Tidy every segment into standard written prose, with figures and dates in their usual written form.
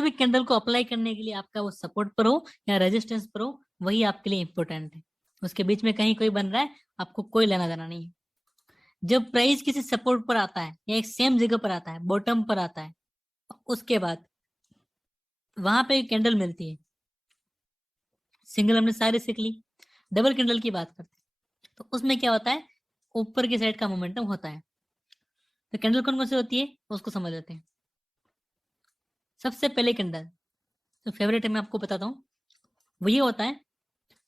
भी कैंडल को अप्लाई करने के लिए आपका वो सपोर्ट पर हो या रेजिस्टेंस पर हो, वही आपके लिए इंपॉर्टेंट है। उसके बीच में कहीं कोई बन रहा है, आपको कोई लेना देना नहीं है। जब प्राइस किसी सपोर्ट पर आता है या एक सेम जगह पर आता है, बॉटम पर आता है, उसके बाद वहां पे कैंडल मिलती है। सिंगल हमने सारे सीख ली, डबल कैंडल की बात करते हैं तो उसमें क्या होता है, ऊपर की साइड का मोमेंटम होता है। तो कैंडल कौन कौन सी होती है उसको समझ लेते हैं। सबसे पहले कैंडल तो फेवरेट है, मैं आपको बताता हूँ। वो ये होता है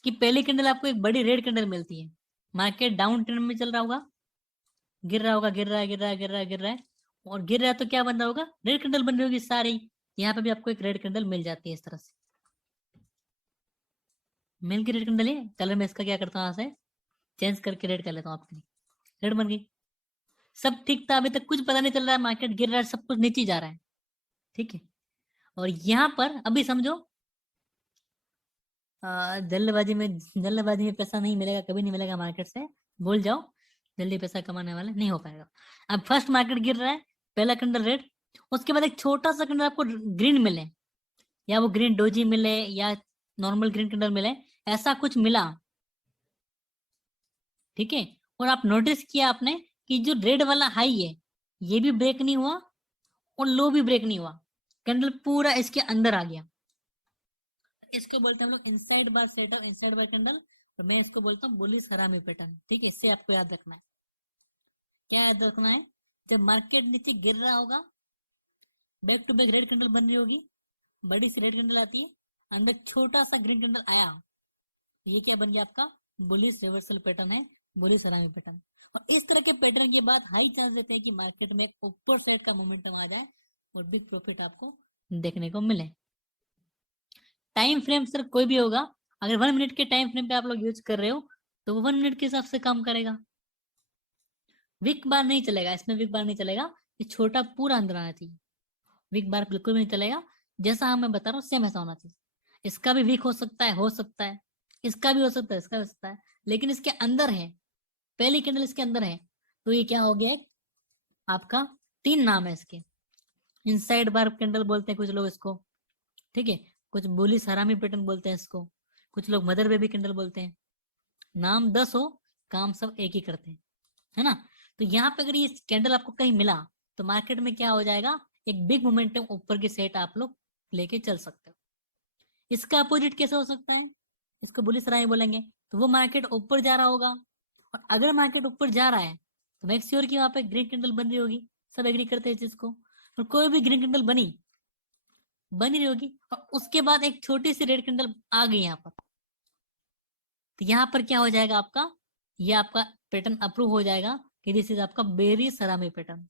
कि पहली कैंडल आपको एक बड़ी रेड कैंडल मिलती है। मार्केट डाउन ट्रेंड में चल रहा होगा, गिर रहा होगा, गिर रहा है, गिर रहा है, गिर रहा है, गिर रहा है, और गिर रहा है तो क्या बन रहा होगा, रेड कैंडल बन रही होगी सारी। यहाँ पे भी आपको एक रेड कैंडल मिल जाती है इस तरह से, मिल की रेड कैंडल है। कलर में इसका क्या करता हूँ, यहाँ से चेंज करके रेड कर लेता हूँ आपके लिए, रेड बन गई। सब ठीक था, अभी तक कुछ पता नहीं चल रहा है, मार्केट गिर रहा है, सब कुछ नीचे जा रहा है, ठीक है। और यहाँ पर अभी समझो जल्दबाजी में पैसा नहीं मिलेगा, कभी नहीं मिलेगा मार्केट से, भूल जाओ। जल्दी पैसा कमाने वाले नहीं हो पाएगा। अब फर्स्ट मार्केट गिर रहा है, पहला कैंडल रेड, उसके बाद एक छोटा सा कैंडल आपको ग्रीन मिले, या वो ग्रीन डोजी मिले या नॉर्मल ग्रीन कैंडल मिले, ऐसा कुछ मिला, ठीक है। और आप नोटिस किया आपने कि जो रेड वाला हाई है ये भी ब्रेक नहीं हुआ और लो भी ब्रेक नहीं हुआ, कैंडल पूरा इसके अंदर आ गया। इसको बोलते हैं हम लोग इनसाइड बार सेटअप, इनसाइड बार कैंडल, और मैं इसको बोलता हूँ बुलिश हरामी पैटर्न, ठीक है। इससे आपको याद रखना है, क्या याद रखना है, जब मार्केट नीचे गिर रहा होगा, back to back red candle बन रही होगी, बड़ी सी रेड कैंडल आती है, अंदर छोटा सा ग्रीन कैंडल आया, तो ये क्या बन गया आपका, बुलिश रिवर्सल पैटर्न है, बुलिश हरामी पैटर्न। और इस तरह के पैटर्न के बाद हाई चांस देते हैं कि मार्केट में ऊपर साइड का मोमेंटम आ जाए और बिग प्रॉफिट आपको देखने को मिले। टाइम फ्रेम सर कोई भी होगा, अगर 1 मिनट के टाइम फ्रेम पे आप लोग यूज कर रहे हो तो वो 1 मिनट के हिसाब से काम करेगा। वीक बार नहीं चलेगा, इसमें वीक बार नहीं चलेगा, ये छोटा पूरा अंदर आना चाहिए, वीक बार बिल्कुल भी नहीं चलेगा। जैसा मैं बता रहा हूँ सेम ऐसा होना चाहिए। इसका भी वीक हो सकता है, हो सकता है, इसका भी हो सकता है, इसका भी हो सकता है, लेकिन इसके अंदर है, पहली कैंडल इसके अंदर है, तो ये क्या हो गया, एक आपका 3 नाम है इसके। इनसाइड बार कैंडल बोलते हैं कुछ लोग इसको, ठीक है, कुछ बुलिश हरामी पैटर्न बोलते हैं इसको, कुछ लोग मदर बेबी कैंडल बोलते हैं। नाम 10 हो, काम सब एक ही करते हैं, है ना। तो यहाँ पे अगर ये कैंडल आपको कहीं मिला तो मार्केट में क्या हो जाएगा, एक बिग मोमेंटम ऊपर की सेट आप लोग लेके चल सकते हो। इसका अपोजिट कैसे हो सकता है, इसको बुलिश हरामी बोलेंगे, तो वो मार्केट ऊपर जा रहा होगा, और अगर मार्केट ऊपर जा रहा है तो मेक श्योर कि वहां पे ग्रीन कैंडल बन रही होगी, सब एग्री करते हैं इस चीज को। और कोई भी ग्रीन कैंडल बनी रही होगी, और उसके बाद एक छोटी सी रेड कैंडल आ गई यहाँ पर, तो यहाँ पर क्या हो जाएगा आपका, ये आपका पैटर्न अप्रूव हो जाएगा कि दिस इज आपका बेरी सरामी पैटर्न।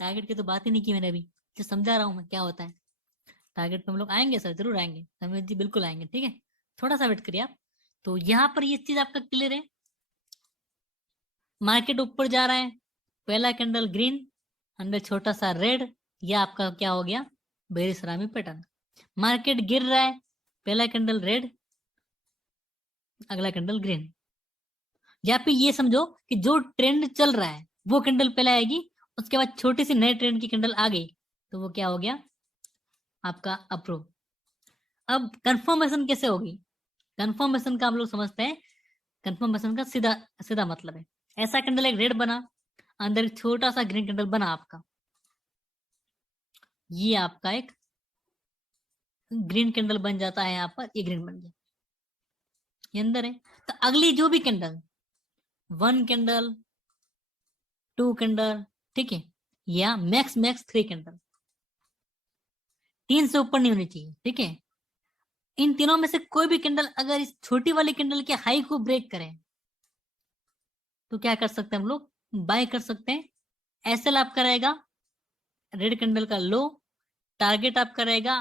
टारगेट की तो बात ही नहीं की मैंने अभी, जो समझा रहा हूँ मैं क्या होता है। टारगेट पे हम लोग आएंगे सर, जरूर आएंगे समीर जी, बिल्कुल आएंगे, ठीक है। थोड़ा सा वेट करिए आप। तो यहाँ पर ये चीज आपका क्लियर है, मार्केट ऊपर जा रहा है, पहला कैंडल ग्रीन, अंदर छोटा सा रेड, यह आपका क्या हो गया, बेरी सरामी पैटर्न। मार्केट गिर रहा है, पहला कैंडल रेड, अगला कैंडल ग्रीन। या फिर ये समझो कि जो ट्रेंड चल रहा है वो कैंडल पहले आएगी, उसके बाद छोटी सी नए ट्रेंड की कैंडल आ गई, तो वो क्या हो गया आपका अप्रूव। अब कंफर्मेशन कैसे होगी, कंफर्मेशन का हम लोग समझते हैं। कंफर्मेशन का सीधा सीधा मतलब है, ऐसा कैंडल एक रेड बना, अंदर एक छोटा सा ग्रीन कैंडल बना आपका, ये आपका एक ग्रीन कैंडल बन जाता है, यहाँ पर ये ग्रीन बन गया, ये अंदर है। तो अगली जो भी कैंडल, 1 कैंडल, 2 कैंडल, ठीक है, या मैक्स मैक्स 3 कैंडल, 3 से ऊपर नहीं होनी चाहिए, ठीक है। इन तीनों में से कोई भी कैंडल अगर इस छोटी वाली कैंडल के हाई को ब्रेक करे तो क्या कर सकते हैं हम लोग, बाय कर सकते हैं। एसएल आपका रहेगा रेड कैंडल का लो, टारगेट आपका रहेगा,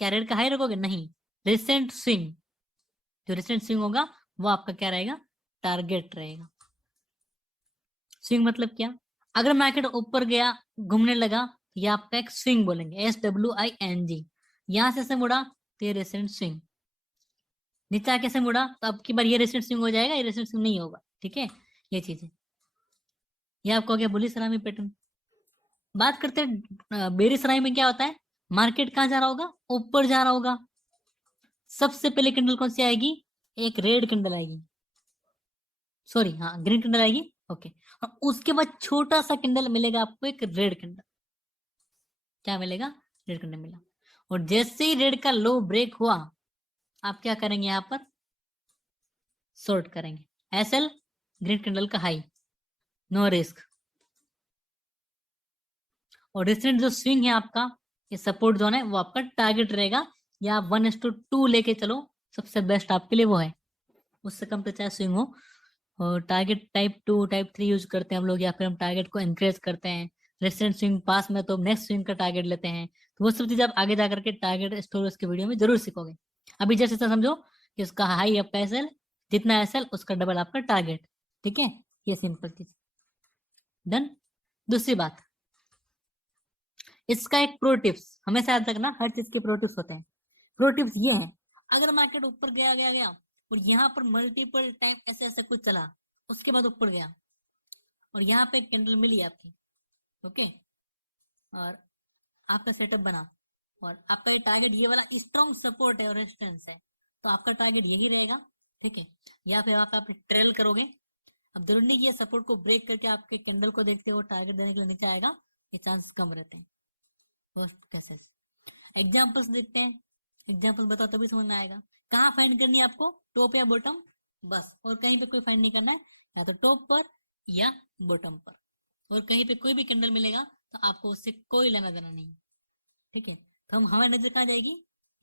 क्या रेड का हाई रखोगे, नहीं, रिसेंट स्विंग, जो रिसेंट स्विंग होगा वो आपका क्या रहेगा, टारगेट रहेगा। स्विंग मतलब क्या, अगर मार्केट ऊपर गया, घूमने लगा, तो ये आपका एक स्विंग बोलेंगे, SWING। यहां से मुड़ा तो ये रिसेंट स्विंग, नीचे आके से मुड़ा तो अब की बार ये रिसेंट स्विंग हो जाएगा, ये रिसेंट स्विंग नहीं होगा, ठीक है। ये चीज है, ये आपको हो गया बुलिश सलामी पैटर्न। बात करते हैं बेरिश सलामी में क्या होता है, मार्केट कहाँ जा रहा होगा, ऊपर जा रहा होगा। सबसे पहले कैंडल कौन सी आएगी, एक रेड कैंडल आएगी, सॉरी हाँ ग्रीन कैंडल आएगी, ओके। और उसके बाद छोटा सा कैंडल मिलेगा आपको, एक रेड कैंडल, क्या मिलेगा, रेड कैंडल मिला। और जैसे ही रेड का लो ब्रेक हुआ, आप क्या करेंगे, यहाँ पर शॉर्ट करेंगे, एसएल ग्रीन कैंडल का हाई, नो रिस्क। और रिसेंट जो स्विंग है आपका, ये सपोर्ट जोन है, वो आपका टारगेट रहेगा, या 1:2 लेके चलो, सबसे बेस्ट आपके लिए वो है। उससे कम तो चाहे स्विंग हो। और टारगेट टाइप 2 टाइप 3 यूज करते हैं हम लोग, या फिर हम टारगेट को इंक्रीज करते हैं। रिसेंट स्विंग पास में तो नेक्स्ट स्विंग का टारगेट लेते हैं। तो वो सब चीज आप आगे जाकर के टारगेट स्टोरेज के वीडियो में जरूर सीखोगे। अभी जैसे समझो कि उसका हाई आपका एसएल, जितना एसएल उसका डबल आपका टारगेट, ठीक है, ये सिंपल चीज डन। दूसरी बात, इसका एक प्रो टिप्स हमेशा याद रखना, हर चीज के प्रो टिप्स होते हैं। प्रो टिप्स ये हैं, अगर मार्केट ऊपर गया गया गया और यहाँ पर मल्टीपल टाइम ऐसे ऐसे कुछ चला, उसके बाद ऊपर गया और यहाँ पे एक कैंडल मिली आपकी, ओके, और आपका सेटअप बना, और आपका ये टारगेट ये वाला स्ट्रॉन्ग सपोर्ट है और रेजिस्टेंस है, तो आपका टारगेट यही रहेगा, ठीक है। या फिर आप ट्रेल करोगे, अब जरूरी नहीं कि ये सपोर्ट को ब्रेक करके आपके कैंडल को देखते हो टारगेट देने के लिए नीचे आएगा, ये चांस कम रहते हैं वर्स्ट केसेस। एग्जांपल्स देखते हैं, एग्जांपल्स बताओ तभी समझ में आएगा। कहाँ फाइंड करनी है आपको, टॉप या बॉटम, बस, और कहीं पे कोई फाइंड नहीं करना है, या तो टॉप पर या बॉटम पर, और कहीं पे कोई भी कैंडल मिलेगा तो आपको उससे कोई लेना देना नहीं, ठीक है। तो हमारी नजर कहाँ जाएगी,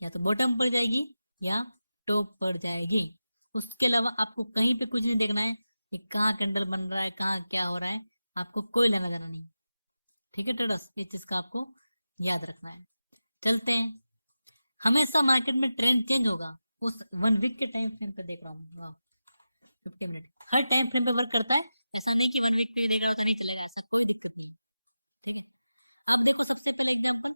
या तो बॉटम पर जाएगी या टॉप पर जाएगी। उसके अलावा आपको कहीं पे कुछ नहीं देखना है कि कहाँ कैंडल बन रहा है, कहाँ क्या हो रहा है, आपको कोई लेना देना नहीं, ठीक है ट्रेडर्स, इस चीज का आपको याद रखना है। चलते हैं, हमेशा मार्केट में ट्रेंड चेंज होगा, उस 1 वीक के टाइम फ्रेम पे देख रहा हूँ, 50 मिनट हर टाइम फ्रेम पे वर्क करता है, ऐसा नहीं कि 1 वीक पे देख रहा होता नहीं चलेगा, ऐसा कोई दिक्कत नहीं है, ठीक है। अब देखो सबसे पहले एग्जांपल,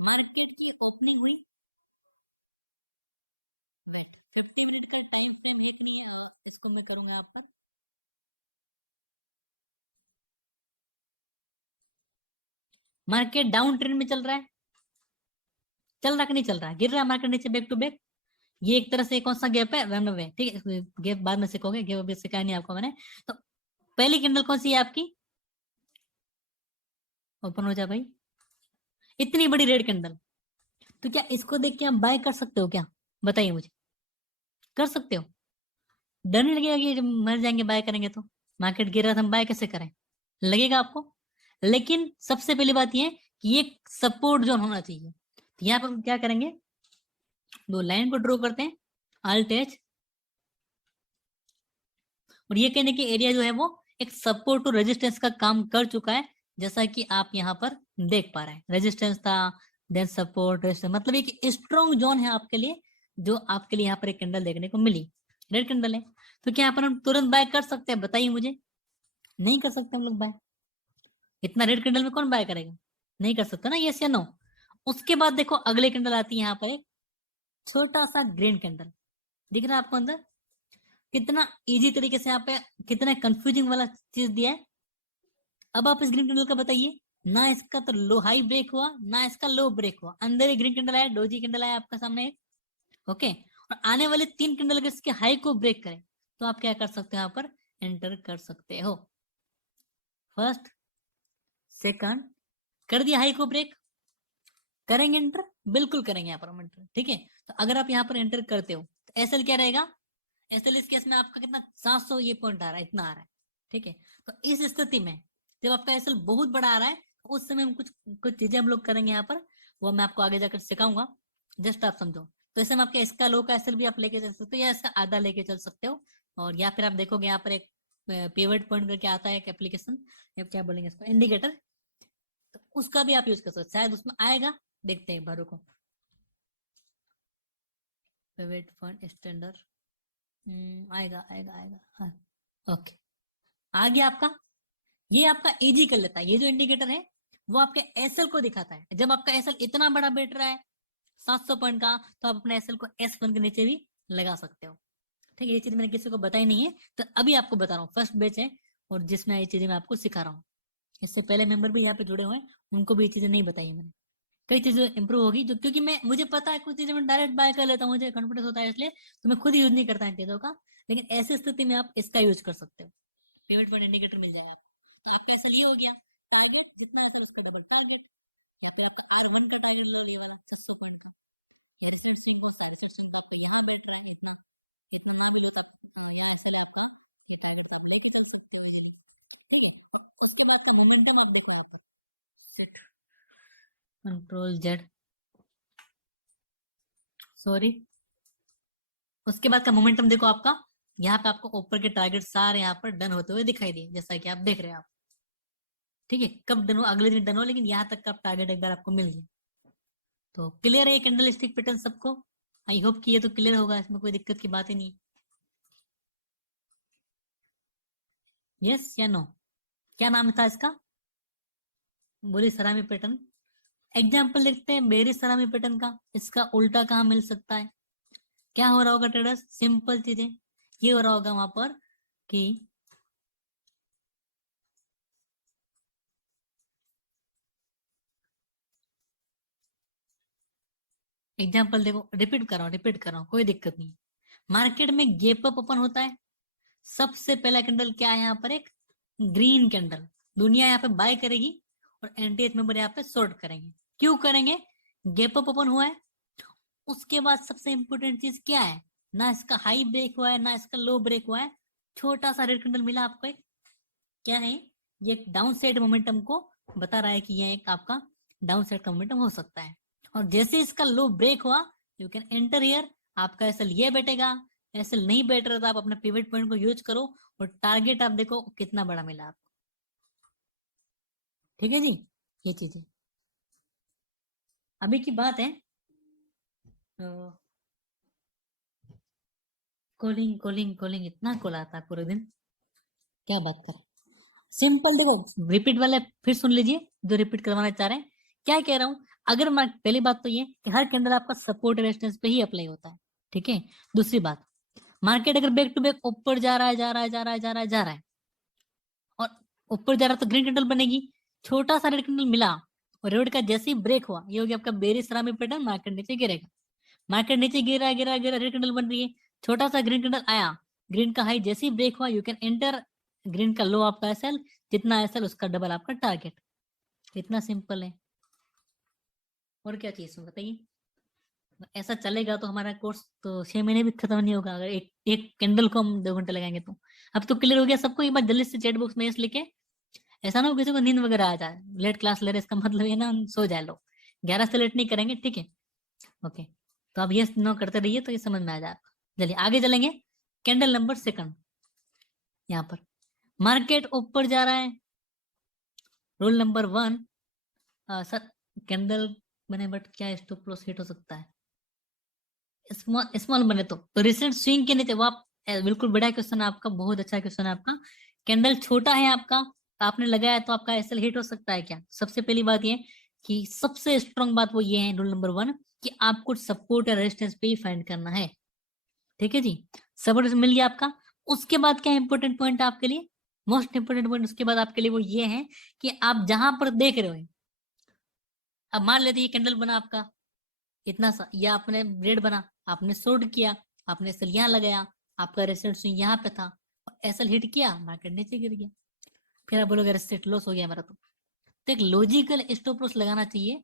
मार्केट की ओपनिंग हुई, वेट 50 मिनट का टाइम फ्रेम है कि नहीं है, इसको मैं करूंगा यहाँ पर, मार्केट डाउन ट्रेंड में चल रहा है, चल रहा कि नहीं चल रहा है, गिर रहा है मार्केट नीचे बैक टू बैक, ये एक तरह से कौन सा गैप है, रन अवे, ठीक है, गैप बाद में सीखोगे, गैप अभी सिखाया नहीं आपको मैंने। तो पहली कैंडल कौन सी है आपकी, ओपन हो जा भाई, इतनी बड़ी रेड कैंडल, तो क्या इसको देख के आप बाय कर सकते हो क्या, बताइए मुझे, कर सकते हो? डर नहीं लगेगा कि जब मर जाएंगे बाय करेंगे तो, मार्केट गिर रहा था हम बाय कैसे करें, लगेगा आपको। लेकिन सबसे पहली बात यह है कि ये सपोर्ट जोन होना चाहिए, तो यहाँ पर हम क्या करेंगे, दो लाइन को ड्रॉ करते हैं, अल्ट एच, और ये कहने की एरिया जो है वो एक सपोर्ट टू रेजिस्टेंस का काम कर चुका है, जैसा कि आप यहाँ पर देख पा रहे हैं, रेजिस्टेंस था, देन सपोर्ट, रेजिस्टेंस, मतलब एक स्ट्रॉन्ग जोन है आपके लिए, जो आपके लिए यहाँ पर एक कैंडल देखने को मिली, रेड कैंडल है। तो क्या यहाँ पर हम तुरंत बाय कर सकते हैं, बताइए मुझे, नहीं कर सकते हम लोग बाय, इतना रेड कैंडल में कौन बाय करेगा, नहीं कर सकता ना, यस या नो। उसके बाद देखो अगले कैंडल आती है यहाँ पर एक छोटा सा ग्रीन कैंडल, दिख रहा है आपको अंदर, कितना इजी तरीके से यहाँ पे, कितना कंफ्यूजिंग वाला चीज दिया है। अब आप इस ग्रीन कैंडल का बताइए, ना इसका तो लो हाई ब्रेक हुआ, ना इसका लो ब्रेक हुआ, अंदर एक ग्रीन कैंडल आया, डोजी कैंडल आया आपका सामने एक, ओके। और आने वाले 3 कैंडल अगर इसके हाई को ब्रेक करें, तो आप क्या कर सकते हो, यहाँ पर एंटर कर सकते हो, फर्स्ट सेकंड, कर दिया हाई को ब्रेक, करेंगे एंटर, बिल्कुल करेंगे यहाँ पर हम एंटर, ठीक है। तो अगर आप यहाँ पर एंटर करते हो तो एसएल क्या रहेगा, एसएल इस केस में आपका कितना 700 ये पॉइंट आ रहा है, इतना आ रहा है, ठीक है। तो इस स्थिति में जब आपका एसएल बहुत बड़ा आ रहा है, तो उस समय हम कुछ कुछ चीजें हम लोग करेंगे यहाँ पर, वो मैं आपको आगे जाकर सिखाऊंगा, जस्ट आप समझो। तो ऐसे में आपके इसका लो का एसएल भी आप लेके चल सकते हो, या इसका आधा लेके चल सकते हो, और या फिर आप देखोगे यहाँ पर एक पिवट पॉइंट करके आता है एक एप्लीकेशन, क्या बोलेंगे इसको, इंडिकेटर, तो उसका भी आप यूज कर सकते हो, शायद उसमें आएगा, देखते हैं एक बार रुको, पिवट पॉइंट स्टैंडर्ड, आएगा आएगा आएगा, हाँ, ओके, आ गया आपका। ये आपका इजी कर लेता है, ये जो इंडिकेटर है वो आपके एसएल को दिखाता है, जब आपका एसएल इतना बड़ा बैठ रहा है 700 पॉइंट का, तो आप अपने एसएल को S1 के नीचे भी लगा सकते हो, ठीक है। ये चीज मैंने किसी को बताई नहीं है, तो अभी आपको बता रहा हूँ, फर्स्ट बैच है और जिसमें ये चीजें मैं आपको सिखा रहा हूँ, इससे पहले मेंबर भी यहाँ पे जुड़े हुए हैं, उनको भी ये चीजें नहीं बताई मैंने। कई चीजें इंप्रूव होगी जो, क्योंकि मैं मुझे पता है कुछ चीजें मैं डायरेक्ट बाय कर लेता हूँ, मुझे कॉन्फिडेंस होता है, इसलिए तो मैं खुद यूज नहीं करता इन चीजों का। लेकिन ऐसी स्थिति में आप इसका यूज कर सकते हो, पिवट पॉइंट इंडिकेटर मिल जाएगा आपको। तो आपका ऐसा ये हो गया, टारगेट जितना ऐसा उसका डबल टारगेट, या फिर आपका R1 का टारगेट लो, ये वाला 600 पॉइंट का। या रिसेंट स्विंग कौन सा, रिसेंट स्विंग तो आपका यहाँ बैठ रहा है, इतना इतना ना भी लो तो आप यहाँ ऐसा ले आपका ये टारगेट, तो आप लेके चल सकते हो इजीली। ठीक है, और उसके बाद का मोमेंटम आप देखो यहाँ पर, सिट कंट्रोल जेड, सॉरी, उसके बाद का मोमेंटम देखो आपका, यहाँ पे आपको ऊपर के टारगेट सारे यहाँ पर डन होते हुए दिखाई दिए, जैसा कि आप देख रहे हैं आप। ठीक है, कब डन हो, अगले दिन डन हो, लेकिन यहाँ तक का टारगेट एक बार आपको मिल गया। तो क्लियर है ये कैंडल स्टिक पैटर्न सबको? आई होप कि ये तो क्लियर होगा, इसमें कोई दिक्कत की बात ही नहीं। यस या नो? क्या नाम था इसका? बोरी सरामी पैटर्न। एग्जाम्पल देखते हैं बेरी सरामी पैटर्न का, इसका उल्टा कहाँ मिल सकता है? क्या हो रहा होगा ट्रेडर्स? सिंपल चीजें ये हो रहा होगा वहां पर कि एग्जाम्पल देखो, रिपीट कर रहा हूँ, कोई दिक्कत नहीं। मार्केट में गैप अप ओपन होता है, सबसे पहला कैंडल क्या है यहाँ पर? एक ग्रीन कैंडल। दुनिया यहाँ पे बाय करेगी और एनटीएच मेंबर यहाँ पे शॉर्ट करेंगे। क्यों करेंगे? गैप अप ओपन हुआ है। उसके बाद सबसे इंपॉर्टेंट चीज क्या है? ना इसका हाई ब्रेक हुआ है, ना इसका लो ब्रेक हुआ है, छोटा सा रेड कैंडल मिला आपको एक। क्या है ये? एक डाउन साइड मोमेंटम को बता रहा है कि यह एक आपका डाउन साइड का मोमेंटम हो सकता है। और जैसे इसका लो ब्रेक हुआ, यू कैन एंटर हियर। आपका एसएल ये बैठेगा, एसएल नहीं बैठ रहा था, आप अपने पिवट पॉइंट को यूज करो और टारगेट आप देखो कितना बड़ा मिला आपको। ठीक है जी, ये चीजें अभी की बात है। कॉलिंग कॉलिंग कॉलिंग, इतना कॉल आता है पूरे दिन, क्या बात करें। सिंपल देखो, रिपीट वाले फिर सुन लीजिए जो रिपीट करवाना चाह रहे हैं। क्या कह रहा हूं? अगर मैं पहली बात तो ये कि हर कैंडल आपका सपोर्ट रेजिस्टेंस पे ही अप्लाई होता है। ठीक है, दूसरी बात, मार्केट अगर बैक टू बैक ऊपर जा रहा है, जा रहा है, जा रहा है, जा रहा है, जा रहा है, और ऊपर जा रहा है तो ग्रीन कैंडल बनेगी। छोटा सा रेड कैंडल मिला और रेड का जैसे ही ब्रेक हुआ, ये हो गया आपका बेरिश सरामी पैटर्न, मार्केट नीचे गिरेगा। मार्केट नीचे गिरा गिरा गिरा, रेड कैंडल बन रही है, छोटा सा ग्रीन कैंडल आया, ग्रीन का हाई जैसे ही ब्रेक हुआ, यू कैन एंटर। ग्रीन का लो आपका एसएल, जितना एसएल उसका डबल आपका टारगेट। इतना सिंपल है, और क्या चाहिए इसमें बताइए। ऐसा चलेगा तो हमारा कोर्स तो 6 महीने भी खत्म नहीं होगा, अगर एक एक कैंडल को हम 2 घंटे लगाएंगे तो। अब तो क्लियर हो गया सबको? एक बार जल्दी से चैट बॉक्स में यस लिखे। ऐसा ना हो किसी को नींद वगैरह आ जाए, लेट क्लास ले रहे, इसका मतलब ये ना हम सो जाए लोग। 11 से लेट नहीं करेंगे, ठीक है? ओके, तो अब यस नो करते रहिए तो ये समझ में आ जाए आपको। चलिए आगे चलेंगे। कैंडल नंबर सेकंड, यहाँ पर मार्केट ऊपर जा रहा है। रूल नंबर 1, सर कैंडल बने बट क्या स्टॉप लॉस हिट हो सकता है? स्मॉल स्मॉल बने तो रिसेंट स्विंग के नीचे वो आप बिल्कुल बड़ा क्वेश्चन है आपका, बहुत अच्छा क्वेश्चन है आपका। कैंडल छोटा है आपका, तो आपने लगाया तो आपका एसएल हिट हो सकता है क्या? सबसे पहली बात ये कि सबसे स्ट्रॉन्ग बात वो ये है, रूल नंबर 1, कि आपको सपोर्ट या रेजिस्टेंस पे ही फाइंड करना है। ठीक है जी, सपोर्ट मिल गया आपका। उसके बाद क्या इंपॉर्टेंट पॉइंट है आपके लिए? मोस्ट इंपोर्टेंट पॉइंट उसके बाद आपके लिए वो ये है कि आप जहां पर देख रहे हो, अब मान लेते ये कैंडल बना आपका इतना सा, या आपने रेड बना, आपने शॉर्ट किया, आपने एसएल यहाँ लगाया, आपका रेजिस्टेंस स्विंग यहाँ पे था, एसएल हिट किया, मार्केट नीचे गिर गया, फिर आप बोलोगे रेजिस्टेंस लॉस हो गया मेरा। तो एक लॉजिकल स्टॉप लॉस लगाना चाहिए।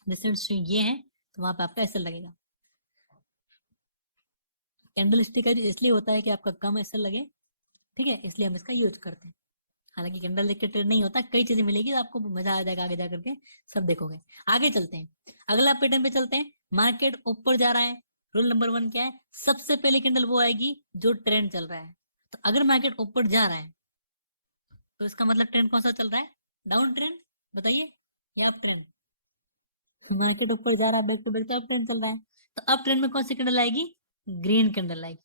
रेजिस्टेंस स्विंग ये है तो वहां पे आपका एसएल लगेगा। कैंडल स्टिक इसलिए होता है कि आपका कम एसएल लगे, ठीक है, इसलिए हम इसका यूज करते हैं। हालांकि कैंडल देख के ट्रेड नहीं होता, कई चीजें मिलेगी, आपको मजा आ जाएगा आगे जाकर के, सब देखोगे। आगे चलते हैं, अगला पैटर्न पे चलते हैं। मार्केट ऊपर जा रहा है, रूल नंबर 1 क्या है? सबसे पहले कैंडल वो आएगी जो ट्रेंड चल रहा है। तो अगर मार्केट ऊपर जा रहा है तो इसका मतलब ट्रेंड कौन सा चल रहा है? डाउन ट्रेंड, बताइए, या अप ट्रेंड? मार्केट ऊपर जा रहा है बैक टू बैक, तो अप ट्रेंड चल रहा है। तो अप ट्रेंड में कौन सी कैंडल आएगी? ग्रीन कैंडल आएगी।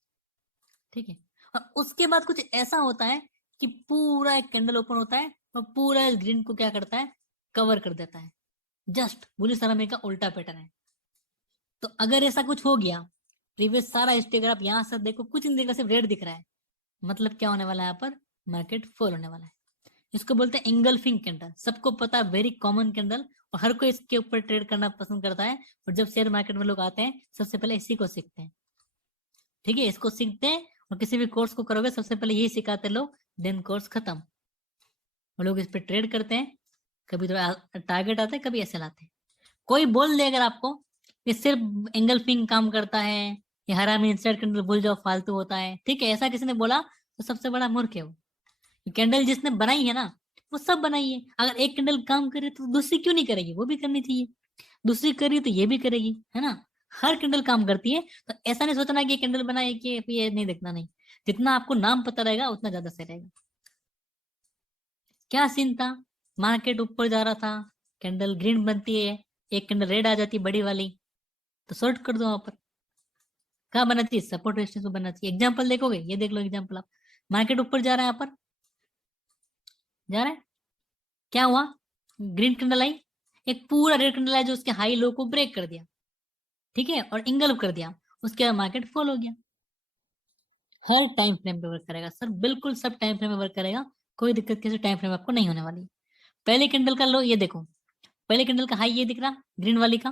ठीक है, और उसके बाद कुछ ऐसा होता है कि पूरा एक कैंडल ओपन होता है और पूरा इस ग्रीन को क्या करता है? कवर कर देता है। जस्ट बुली सरामी का उल्टा पैटर्न है। तो अगर ऐसा कुछ हो गया, प्रीवियस सारा हिस्ट्री अगर आप यहाँ से देखो, कुछ नहीं दिख रहा, सिर्फ रेड दिख रहा है, मतलब क्या होने वाला है यहाँ पर? मार्केट फॉल होने वाला है। इसको बोलते हैं एंगल्फिंग कैंडल, सबको पता है, वेरी कॉमन कैंडल, और हर कोई इसके ऊपर ट्रेड करना पसंद करता है। और जब शेयर मार्केट में लोग आते हैं सबसे पहले इसी को सीखते हैं, ठीक है, इसको सीखते हैं। और किसी भी कोर्स को करोगे सबसे पहले यही सिखाते हैं लोग, देन कोर्स खत्म। वो लोग इस पे ट्रेड करते हैं, कभी तो टारगेट आते हैं, कभी ऐसे लाते हैं। कोई बोल दे अगर आपको कि सिर्फ एंगल्फिंग काम करता है, ये हरामी इंस्टेंट कैंडल भूल जाओ, फालतू होता है, ठीक है, ऐसा किसी ने बोला तो सबसे बड़ा मूर्ख है वो। कैंडल जिसने बनाई है ना, वो सब बनाई है। अगर एक कैंडल काम करे तो दूसरी क्यों नहीं करेगी, वो भी करनी चाहिए। दूसरी करी तो ये भी करेगी, है ना। हर कैंडल काम करती है, तो ऐसा नहीं सोचना कि ये कैंडल बनाए कि ये नहीं देखना, नहीं। जितना आपको नाम पता रहेगा उतना ज्यादा सही रहेगा। क्या सीन था, मार्केट ऊपर जा रहा था, कैंडल ग्रीन बनती है, एक कैंडल रेड आ जाती है बड़ी वाली, तो शॉर्ट कर दो वहां पर। कहाँ बनना चाहिए, सपोर्ट रेजिस्टेंस को बनना चाहिए। एग्जाम्पल देखोगे, ये देख लो एग्जाम्पल, आप मार्केट ऊपर जा रहा है, यहाँ पर जा रहा है, क्या हुआ, ग्रीन कैंडल आई, एक पूरा रेड कैंडल आया जो उसके हाई लो को ब्रेक कर दिया, ठीक है, और इंगल्फ कर दिया, उसके बाद मार्केट फॉल हो गया। हर टाइम फ्रेम पे वर्क करेगा सर, बिल्कुल सब टाइम फ्रेम में वर्क करेगा, कोई दिक्कत किसी टाइम फ्रेम में आपको नहीं होने वाली। पहले कैंडल का लो ये देखो, पहले कैंडल का हाई ये दिख रहा, ग्रीन वाली का,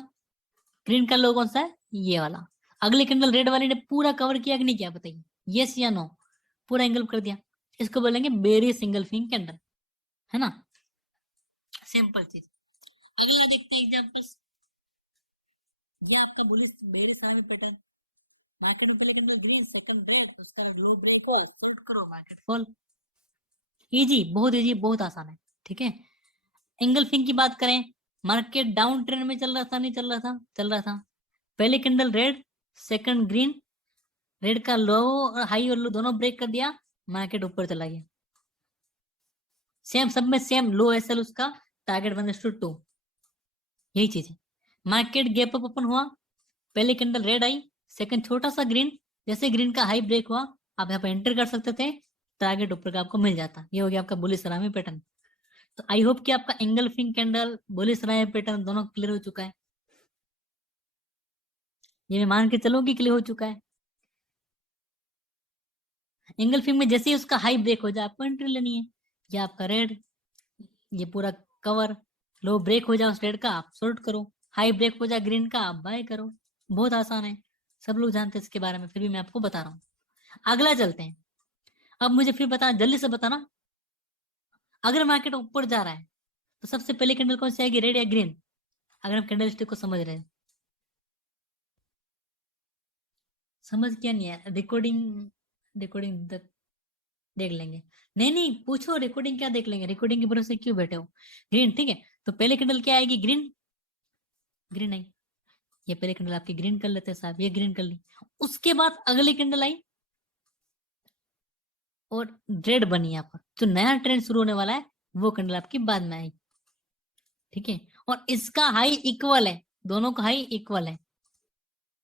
ग्रीन का लो कौन सा है, ये वाला। अगले कैंडल रेड वाली ने पूरा कवर किया कि नहीं किया, बताइए, यस या नो, पूरा एंगल कर दिया। इसको बोलेंगे बेरी सिंगल फिंग कैंडल, है ना, सिंपल चीज। अगला देखते हैं एग्जांपल्स। ये आपका बुलिश बेरी सलामी पैटर्न, मार्केट में पहले कैंडल ग्रीन, सेकंड रेड, उसका लो ब्रेक हुआ, शॉर्ट करो, मार्केट फॉल। इजी, बहुत आसान है, ठीक है। एंगल्फिंग की बात करें, मार्केट डाउन ट्रेंड में चल रहा था, नहीं चल रहा था, चल रहा था, पहले candle red, second green, red का लो और हाई और लो दोनों ब्रेक कर दिया, मार्केट ऊपर चला गया। सेम सब में सेम, लो एसएल उसका, टारगेट 1:2, यही चीज है। मार्केट गैप अप ओपन हुआ, पहले कैंडल रेड आई, सेकंड छोटा सा ग्रीन, जैसे ग्रीन का हाई ब्रेक हुआ, आप यहाँ पे एंटर कर सकते थे, टारगेट ऊपर का आपको मिल जाता। ये हो गया आपका बुलिश सलामी पैटर्न। तो आई होप कि आपका एंगल्फिंग कैंडल, बुलिश सलामी पैटर्न दोनों क्लियर हो चुका है। ये मैं मान के चलूं कि क्लियर हो चुका है। एंगल्फिंग में जैसे ही उसका हाई ब्रेक हो जाए आपको एंट्री लेनी है। ये आपका रेड, ये पूरा कवर, लो ब्रेक हो जाए उस रेड का आप शॉर्ट करो, हाई ब्रेक हो जाए ग्रीन का आप बाय करो। बहुत आसान है, सब लोग जानते हैं इसके बारे में, फिर भी मैं आपको बता रहा हूँ। अगला चलते हैं। अब मुझे फिर बताना, जल्दी से बताना, अगर मार्केट ऊपर जा रहा है तो सबसे पहले कैंडल कौन सी आएगी, रेड या ग्रीन, अगर हम कैंडल स्टिक को समझ रहे हैं। समझ क्या नहीं है, रिकॉर्डिंग, रिकॉर्डिंग देख लेंगे। नहीं नहीं पूछो, रिकॉर्डिंग क्या देख लेंगे, रिकॉर्डिंग के भरोसे क्यों बैठे हो। ग्रीन, ठीक है, तो पहले कैंडल क्या आएगी, ग्रीन, ग्रीन आई, ये पहले कैंडल आपकी ग्रीन कर लेते हैं साहब, ये ग्रीन कर ली। उसके बाद अगली कैंडल आई और रेड बनी, यहाँ पर जो नया ट्रेंड शुरू होने वाला है वो कैंडल आपकी बाद में आई, ठीक है। और इसका हाई इक्वल है, दोनों का हाई इक्वल है,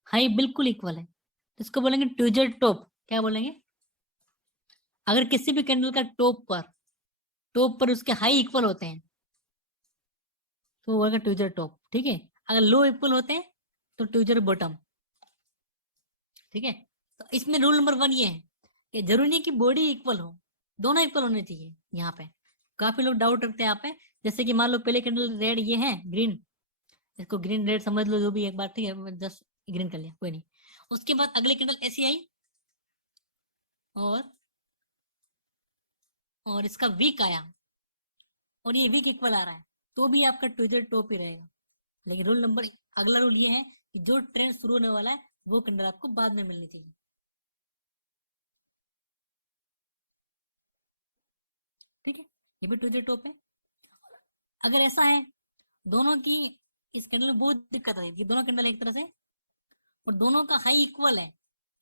हाई बिल्कुल इक्वल है, तो इसको बोलेंगे ट्विजर टॉप। क्या बोलेंगे, अगर किसी भी कैंडल का टॉप पर उसके हाई इक्वल होते हैं तो वो बोलेगा ट्विजर टॉप, ठीक है। अगर लो इक्वल होते हैं तो ट्विजर बॉटम, ठीक है। तो इसमें रूल नंबर 1 ये है कि जरूरी नहीं कि बॉडी इक्वल हो, दोनों इक्वल होने चाहिए। यहाँ पे काफी लोग डाउट रखते हैं यहाँ पे, जैसे कि मान लो पहले कैंडल रेड, ये है ग्रीन, इसको ग्रीन रेड समझ लो जो भी एक बार, ठीक है, जस्ट ग्रीन कर लिया, कोई नहीं। उसके बाद अगली कैंडल ऐसी आई और इसका वीक आया और ये वीक इक्वल आ रहा है, तो भी आपका ट्विजर टॉप ही रहेगा। लेकिन रूल नंबर, अगला रूल ये है कि जो ट्रेंड शुरू होने वाला है वो कैंडल आपको बाद में मिलनी चाहिए, ठीक है। ये भी ट्विजर टॉप है। अगर ऐसा है दोनों की, इस कैंडल में बहुत दिक्कत आई थी, दोनों कैंडल एक तरह से और दोनों का हाई इक्वल है,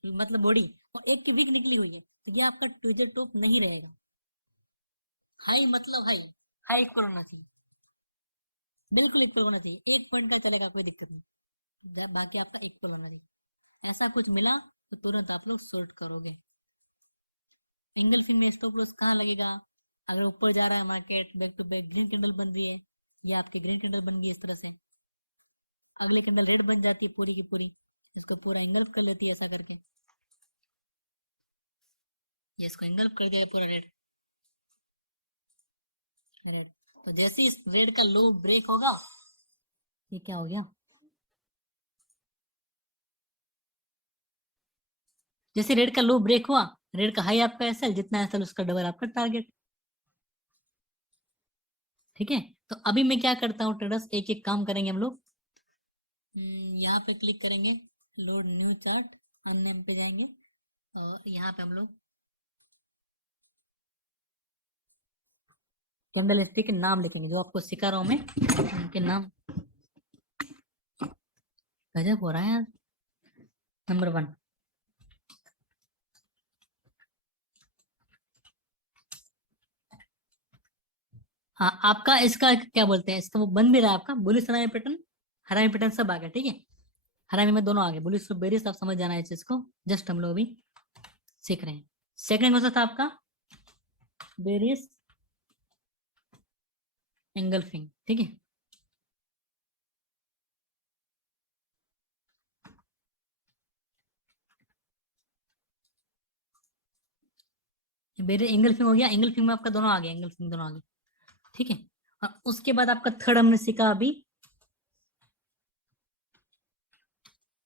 मतलब बॉडी, और एक की वीक निकली हुई है, तो ये आपका ट्विजर टॉप नहीं रहेगा। हाई मतलब हाई, हाई इक्वल होना चाहिए, बिल्कुल इक्वल होना चाहिए, एक पॉइंट का चलेगा कोई दिक्कत नहीं, बाकी आपका इक्वल होना चाहिए। ऐसा कुछ मिला तो तुरंत आप लोग शॉर्ट करोगे। एंगल्फिंग में स्टॉप लॉस कहाँ लगेगा, अगर ऊपर जा रहा है market, back to back green candle बन रही है, ये आपकी ग्रीन कैंडल बन गई इस तरह से, अगली कैंडल रेड बन जाती है पूरी की पूरी, इसको पूरा एंगल्फ कर लेती है ऐसा करके, ये इसको एंगल्फ कर दिया पूरा रेड। रेड। तो जैसे इस रेड का लो ब्रेक होगा, ये क्या हो गया, जैसे रेड का लो ब्रेक हुआ, रेड का हाई आपका एसएल, जितना एसएल उसका डबल आपका टारगेट। ठीक है, तो अभी मैं क्या करता हूँ ट्रेडर्स, एक एक काम करेंगे हम लोग। यहाँ पे क्लिक करेंगे, लोड न्यू चार्ट, अननेम पे जाएंगे और यहाँ पे हम लोग कैंडल स्टिक के नाम लिखेंगे, जो आपको सिखा रहा हूँ मैं उनके नाम। गजब हो रहा है यार। नंबर 1, हाँ आपका इसका क्या बोलते हैं, इसका वो बन भी रहा है आपका बुलिश हरामी पैटर्न, हरामी पैटर्न सब आ गया। ठीक है, हरामी में दोनों आ गए, बुलिश और बेरिश, आप समझ जाना है इस चीज को, जस्ट हम लोग अभी सीख रहे हैं। सेकंड कौन सा था आपका, बेरिश एंगल्फिंग। ठीक है, बेरिश एंगल्फिंग हो गया, एंगल्फिंग में आपका दोनों आ गया, एंगल्फिंग दोनों आ गए। ठीक है, और उसके बाद आपका थर्ड हमने सीखा अभी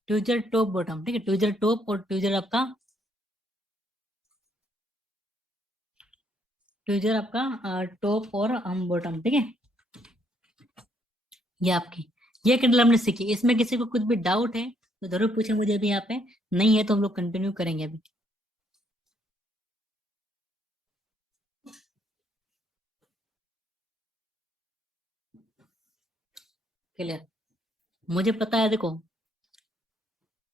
ट्विजर टॉप बॉटम। ठीक है, ट्विजर टॉप और ट्विजर आपका, ट्विजर आपका टॉप और हम बॉटम। ठीक है, ये आपकी, ये कैंडल हमने सीखी। इसमें किसी को कुछ भी डाउट है तो जरूर पूछे मुझे अभी यहाँ पे, नहीं है तो हम लोग कंटिन्यू करेंगे अभी। क्लियर, मुझे पता है, देखो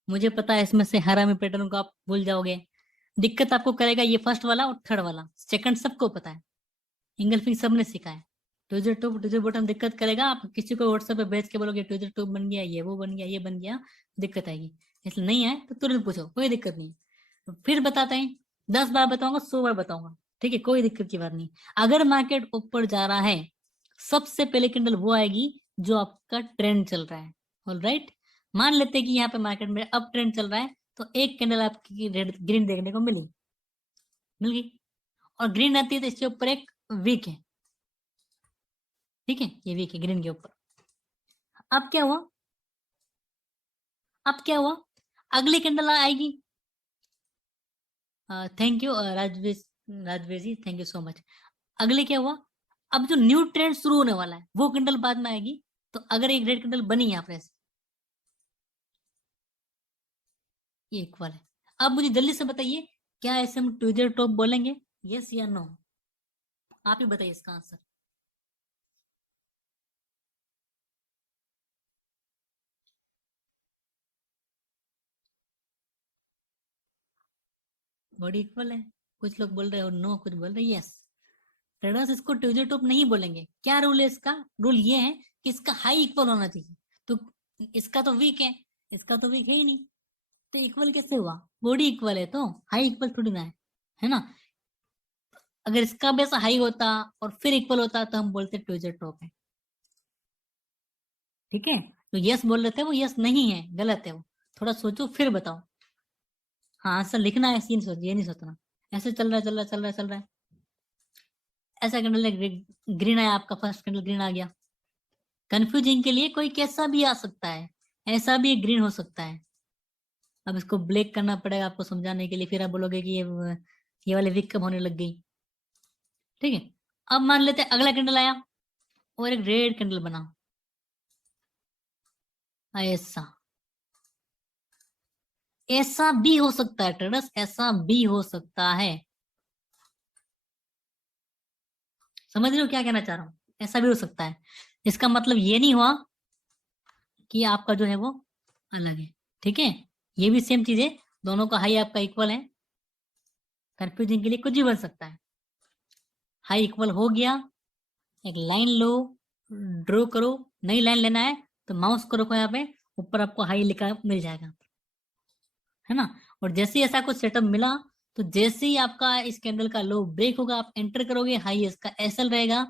मुझे पता है इसमें से हरामी पैटर्न को आप भूल जाओगे, दिक्कत आपको करेगा ये फर्स्ट वाला और थर्ड वाला, सेकंड सबको पता है, इंगल्फिंग सबने सीखा है। ट्विजर टूब ट्विजर बॉटम दिक्कत करेगा, आप किसी को व्हाट्सएप पे भेज के बोलोगे ट्विजर टूब बन गया, ये वो बन गया, ये बन गया, दिक्कत आएगी। इसलिए नहीं है तो तुरंत पूछो, कोई दिक्कत नहीं है। तो फिर बताते हैं, 10 बार बताऊंगा, 100 बार बताऊंगा, ठीक है, कोई दिक्कत की बात नहीं। अगर मार्केट ऊपर जा रहा है, सबसे पहले कैंडल वो आएगी जो आपका ट्रेंड चल रहा है। ऑल राइट, मान लेते हैं कि यहाँ पे मार्केट में अब ट्रेंड चल रहा है, तो एक कैंडल आपकी रेड ग्रीन देखने को मिली, मिल गई, और ग्रीन आती है तो इसके ऊपर एक वीक है। ठीक है, ये वीक है ग्रीन के ऊपर। अब क्या हुआ, अब क्या हुआ, अगली कैंडल आएगी। Thank you Rajveer, Rajveer ji thank you so much. अगले क्या हुआ, अब जो न्यू ट्रेंड शुरू होने वाला है वो कैंडल बाद में आएगी। तो अगर एक रेड कैंडल बनी यहाँ पर ऐसे, ये इक्वल है। अब मुझे जल्दी से बताइए, क्या ऐसे हम ट्विजर टॉप बोलेंगे, यस या नो, आप ही बताइए इसका आंसर। बॉडी इक्वल है, कुछ लोग बोल रहे हो नो, कुछ बोल रहे यस। ट्रेडर्स इसको ट्विजर टॉप नहीं बोलेंगे, क्या रूल है इसका, रूल ये है कि इसका हाई इक्वल होना चाहिए। तो इसका तो वीक है, इसका तो वीक है ही नहीं, तो इक्वल कैसे हुआ, बॉडी इक्वल है तो हाई इक्वल थोड़ी ना है ना। अगर इसका बेस हाई होता और फिर इक्वल होता तो हम बोलते ट्विजर टॉप है। ठीक है, तो यस बोल रहे थे वो, यस नहीं है, गलत है वो, थोड़ा सोचो फिर बताओ। हाँ आंसर लिखना है, ऐसे नहीं सोच, ये नहीं सोचना ऐसे चल रहा है, चल रहा है, चल रहा है, चल रहा है, ऐसा कैंडल ग्रीन आया आपका, फर्स्ट कैंडल ग्रीन आ गया। कंफ्यूजिंग के लिए कोई कैसा भी आ सकता है, ऐसा भी ग्रीन हो सकता है। अब इसको ब्लैक करना पड़ेगा आपको समझाने के लिए, फिर आप बोलोगे कि ये वाले वीक कब होने लग गई। ठीक है, अब मान लेते हैं अगला कैंडल आया और एक रेड कैंडल बना ऐसा, ऐसा भी हो सकता है ट्रेडर्स, ऐसा भी हो सकता है। समझ रहे हो क्या कहना चाह रहा हूँ, ऐसा भी हो सकता है। इसका मतलब ये नहीं हुआ कि आपका जो है वो अलग है। ठीक है, ये भी सेम चीज है, दोनों का हाई आपका इक्वल है, कंफ्यूजिंग के लिए कुछ भी बन सकता है। हाई इक्वल हो गया, एक लाइन लो, ड्रॉ करो, नई लाइन लेना है तो माउस को रखो यहाँ पे, ऊपर आपको हाई लिखा मिल जाएगा, है ना। और जैसे ही ऐसा कुछ सेटअप मिला, तो जैसे ही आपका इस कैंडल का लो ब्रेक होगा, आप एंटर करोगे, हाई इसका एसएल रहेगा,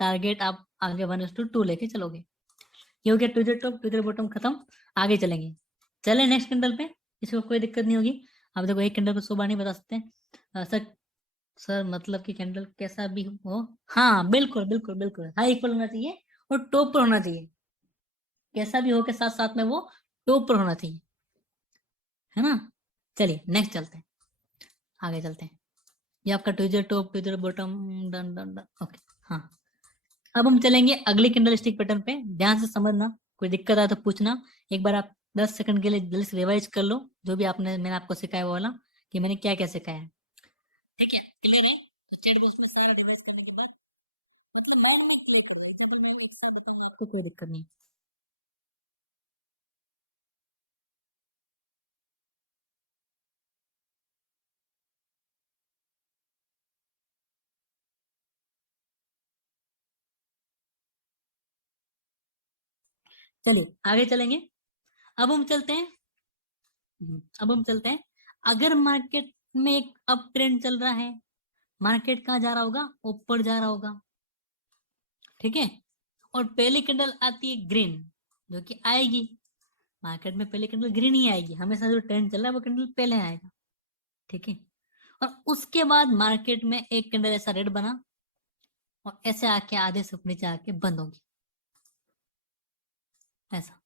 टारगेट आप आगे 1:2 लेके चलोगे। ये हो गया ट्विजर टॉप ट्विजर बॉटम खत्म, आगे चलेंगे। चले नेक्स्ट कैंडल पे, इसको कोई दिक्कत नहीं होगी। अब देखो एक कैंडल को 100 बार नहीं बता सकते सर, सर मतलब कि कैंडल कैसा भी हो, हाँ बिल्कुल बिल्कुल बिल्कुल, हाई इक्वल होना चाहिए और टॉप पर होना चाहिए। कैसा भी हो के साथ साथ में वो टॉप पर होना चाहिए, है ना। चलिए नेक्स्ट चलते हैं, आगे चलते हैं। ये आपका tweezer top tweezer bottom, done done done, okay. हाँ, अब हम चलेंगे अगले कैंडल स्टिक पैटर्न पे, ध्यान से समझना, कोई दिक्कत आए तो पूछना। एक बार आप 10 सेकंड के लिए जल्दी से रिवाइज कर लो जो भी मैंने आपको सिखाया वो वाला, कि मैंने क्या क्या सिखाया है। ठीक है, क्लियर है? तो चैट बॉक्स में सारा रिवाइज करने के बाद मतलब माइंड में क्लियर कर दो। एग्जाम्पल मैं एक साथ बताऊंगा आपको, कोई दिक्कत नहीं। चलिए आगे चलेंगे। अब हम चलते हैं, अब हम चलते हैं, अगर मार्केट में एक अप ट्रेंड चल रहा है, मार्केट कहाँ जा रहा होगा? ऊपर जा रहा होगा, ठीक है। और पहली कैंडल आती है ग्रीन, जो कि आएगी मार्केट में, पहली कैंडल ग्रीन ही आएगी हमेशा, जो ट्रेंड चल रहा है वो कैंडल पहले आएगा, ठीक है। और उसके बाद मार्केट में एक कैंडल ऐसा रेड बना और ऐसे आके आधे से ऊपर नीचे आके बंद होगी, ऐसा।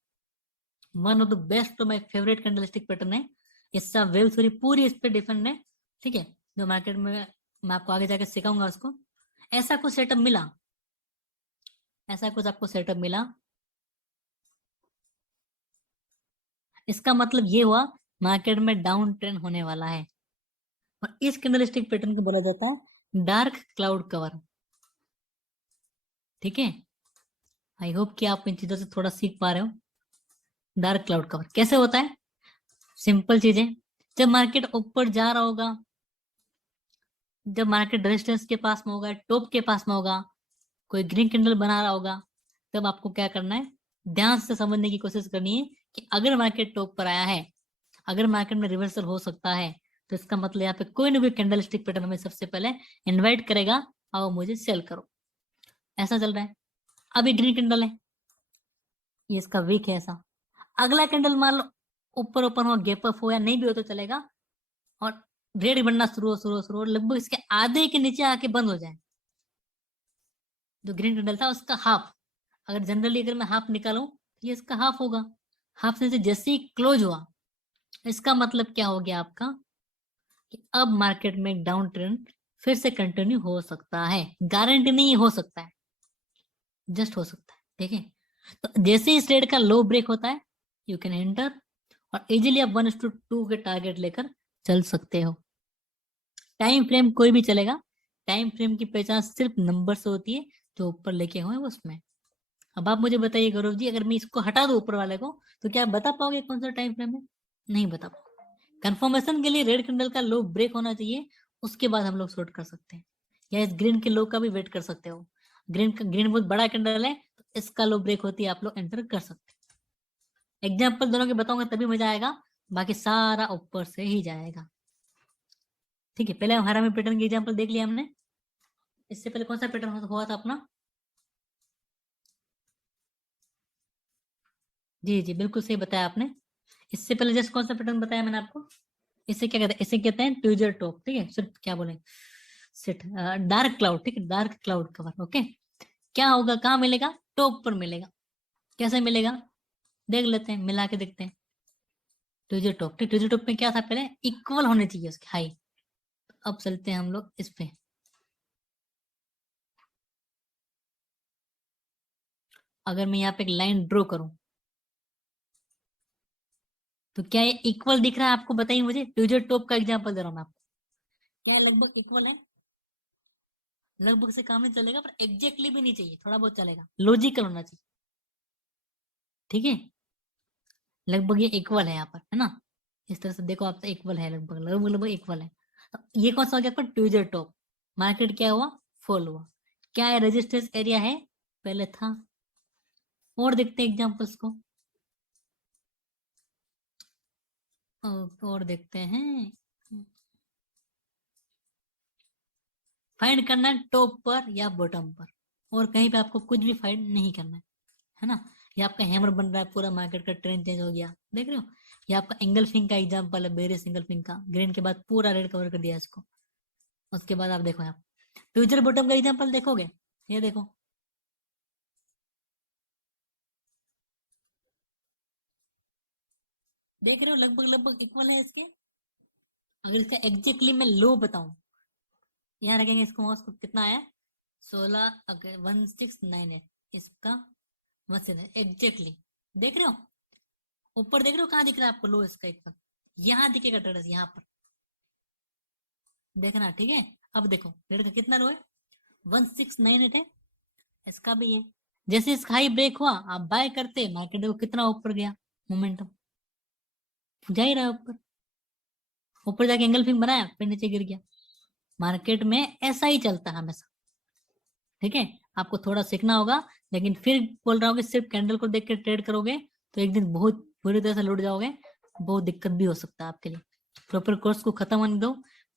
One of the best, my favourite candlestick pattern है। इसका वेव थ्योरी पूरी इस पे डिपेंड है, ठीक है। जो मार्केट में मैं आपको आगे जाके सिखाऊंगा उसको। ऐसा कुछ सेटअप मिला, ऐसा कुछ आपको सेटअप मिला, इसका मतलब ये हुआ मार्केट में डाउन ट्रेंड होने वाला है। और इस कैंडलस्टिक पैटर्न को बोला जाता है डार्क क्लाउड कवर, ठीक है। आई होप कि आप इन चीजों से थोड़ा सीख पा रहे हो। डार्क क्लाउड कवर कैसे होता है? सिंपल चीज है, जब मार्केट ऊपर जा रहा होगा, जब मार्केट रेजिस्टेंस के पास में होगा, टॉप के पास में होगा, कोई ग्रीन कैंडल बना रहा होगा, तब आपको क्या करना है, ध्यान से समझने की कोशिश करनी है कि अगर मार्केट टॉप पर आया है, अगर मार्केट में रिवर्सल हो सकता है, तो इसका मतलब यहाँ पे कोई ना कोई कैंडल स्टिक पैटर्न में सबसे पहले इनवाइट करेगा, आओ मुझे सेल करो, ऐसा चल रहा है। अभी ग्रीन कैंडल है, ये इसका वीक है ऐसा। अगला कैंडल मान लो ऊपर ओपन हो, गैप अप हो या नहीं भी हो तो चलेगा, और रेड बनना शुरू हो, लगभग इसके आधे के नीचे आके बंद हो जाए। जो ग्रीन कैंडल था उसका हाफ, अगर जनरली अगर मैं हाफ निकालूं तो ये इसका हाफ होगा। हाफ से जैसे ही क्लोज हुआ, इसका मतलब क्या हो गया आपका, कि अब मार्केट में एक डाउन ट्रेंड फिर से कंटिन्यू हो सकता है। गारंटी नहीं, हो सकता है, जस्ट हो सकता है, ठीक है। तो जैसे ही ट्रेड का लो ब्रेक होता है, यू कैन एंटर और इजीली आप 1:2 के टारगेट लेकर चल सकते हो। टाइम फ्रेम कोई भी चलेगा, टाइम फ्रेम की पहचान सिर्फ नंबर से होती है, जो ऊपर लेके हुए हैं उसमें। अब आप मुझे बताइए गौरव जी, अगर मैं इसको हटा दूं ऊपर वाले को, तो क्या आप बता पाओगे कौन सा टाइम फ्रेम है? नहीं बता पाओगे। कंफर्मेशन के लिए रेड कैंडल का लो ब्रेक होना चाहिए, उसके बाद हम लोग शॉर्ट कर सकते हैं, या इस ग्रीन के लो का भी वेट कर सकते हो। ग्रीन बहुत बड़ा कैंडल है, तो इसका लो ब्रेक होती है, आप लोग एंटर कर सकते हैं। एग्जाम्पल दोनों के बताऊंगा तभी मजा आएगा, बाकी सारा ऊपर से ही जाएगा, ठीक है। पहले हरा में पैटर्न की एग्जाम्पल देख लिया हमने। इससे पहले कौन सा पैटर्न हुआ था अपना? जी जी बिल्कुल सही बताया आपने। इससे पहले जस्ट कौन सा पैटर्न बताया मैंने आपको? इसे क्या कहते हैं? इसे कहते हैं ट्विजर टॉप, ठीक है। सिर्फ क्या बोले, सिट डार्क क्लाउड, ठीक है, डार्क क्लाउड कवर, ओके। क्या होगा, कहाँ मिलेगा? टॉप पर मिलेगा। कैसे मिलेगा, देख लेते हैं, मिला के देखते हैं। ट्विजर टॉप, ठीक, ट्विजर टॉप में क्या था पहले, इक्वल होने चाहिए उसके हाई। अब चलते हैं हम लोग इस पे। अगर मैं यहाँ पे एक लाइन ड्रॉ करूं, तो क्या ये इक्वल दिख रहा है आपको? बताइए मुझे, ट्विजर टॉप का एग्जांपल दे रहा हूं मैं आपको। क्या है, लगभग इक्वल है? लगभग से काम नहीं चलेगा, पर एग्जैक्टली भी नहीं चाहिए, थोड़ा बहुत चलेगा, लॉजिकल होना चाहिए, ठीक है। लगभग ये इक्वल है यहाँ पर, है ना। इस तरह से देखो आप, तो इक्वल है, लगभग लगभग लगभग इक्वल है। तो ये कौन सा हो गया आपका? Tweezer top. मार्केट क्या हुआ? फॉल हुआ। क्या है, रेजिस्टेंस एरिया है, पहले था। और देखते हैं एग्जांपल्स को, और देखते हैं। फाइंड करना है टॉप पर या बॉटम पर, और कहीं पे आपको कुछ भी फाइंड नहीं करना है ना। ये आपका हैमर बन रहा है, पूरा मार्केट का ट्रेंड चेंज हो गया, देख रहे हो। ये आपका एंगल फिंग का एग्जांपल है, बेरिस एंगल फिंग का, ग्रीन के बाद पूरा रेड कवर कर दिया इसको। उसके बाद आप देखो यहाँ फ्यूचर बॉटम का एग्जांपल देखोगे, ये देखो देख रहे हो लगभग लगभग इक्वल है इसके। अगर इसका एग्जैक्टली मैं लो बताऊं, यहाँ रखेंगे इसको, माउस को कितना है 16, अगर 1698 इसका 1 एग्जैक्टली देख रहे हो, ऊपर देख रहे हो कहाँ दिख रहा है आपको लो इसका इक्वल, यहाँ दिखेगा ट्रेडर्स यहाँ पर देखना, ठीक है। अब देखो रेट का कितना लो है 1698 है, इसका भी है। जैसे इसका हाई ब्रेक हुआ आप बाय करते, मार्केट देखो कितना ऊपर गया, मोमेंटम जा ही रहा है ऊपर, ऊपर जाके एंगल फिंग बनाया फिर नीचे गिर गया। मार्केट में ऐसा ही चलता है हमेशा, ठीक है। आपको थोड़ा सीखना होगा, लेकिन फिर बोल रहा हूँ कि सिर्फ कैंडल को देख के ट्रेड करोगे तो एक दिन बहुत बुरी तरह से लुट जाओगे, बहुत दिक्कत भी हो सकता है आपके लिए। प्रॉपर कोर्स को खत्म होने दो,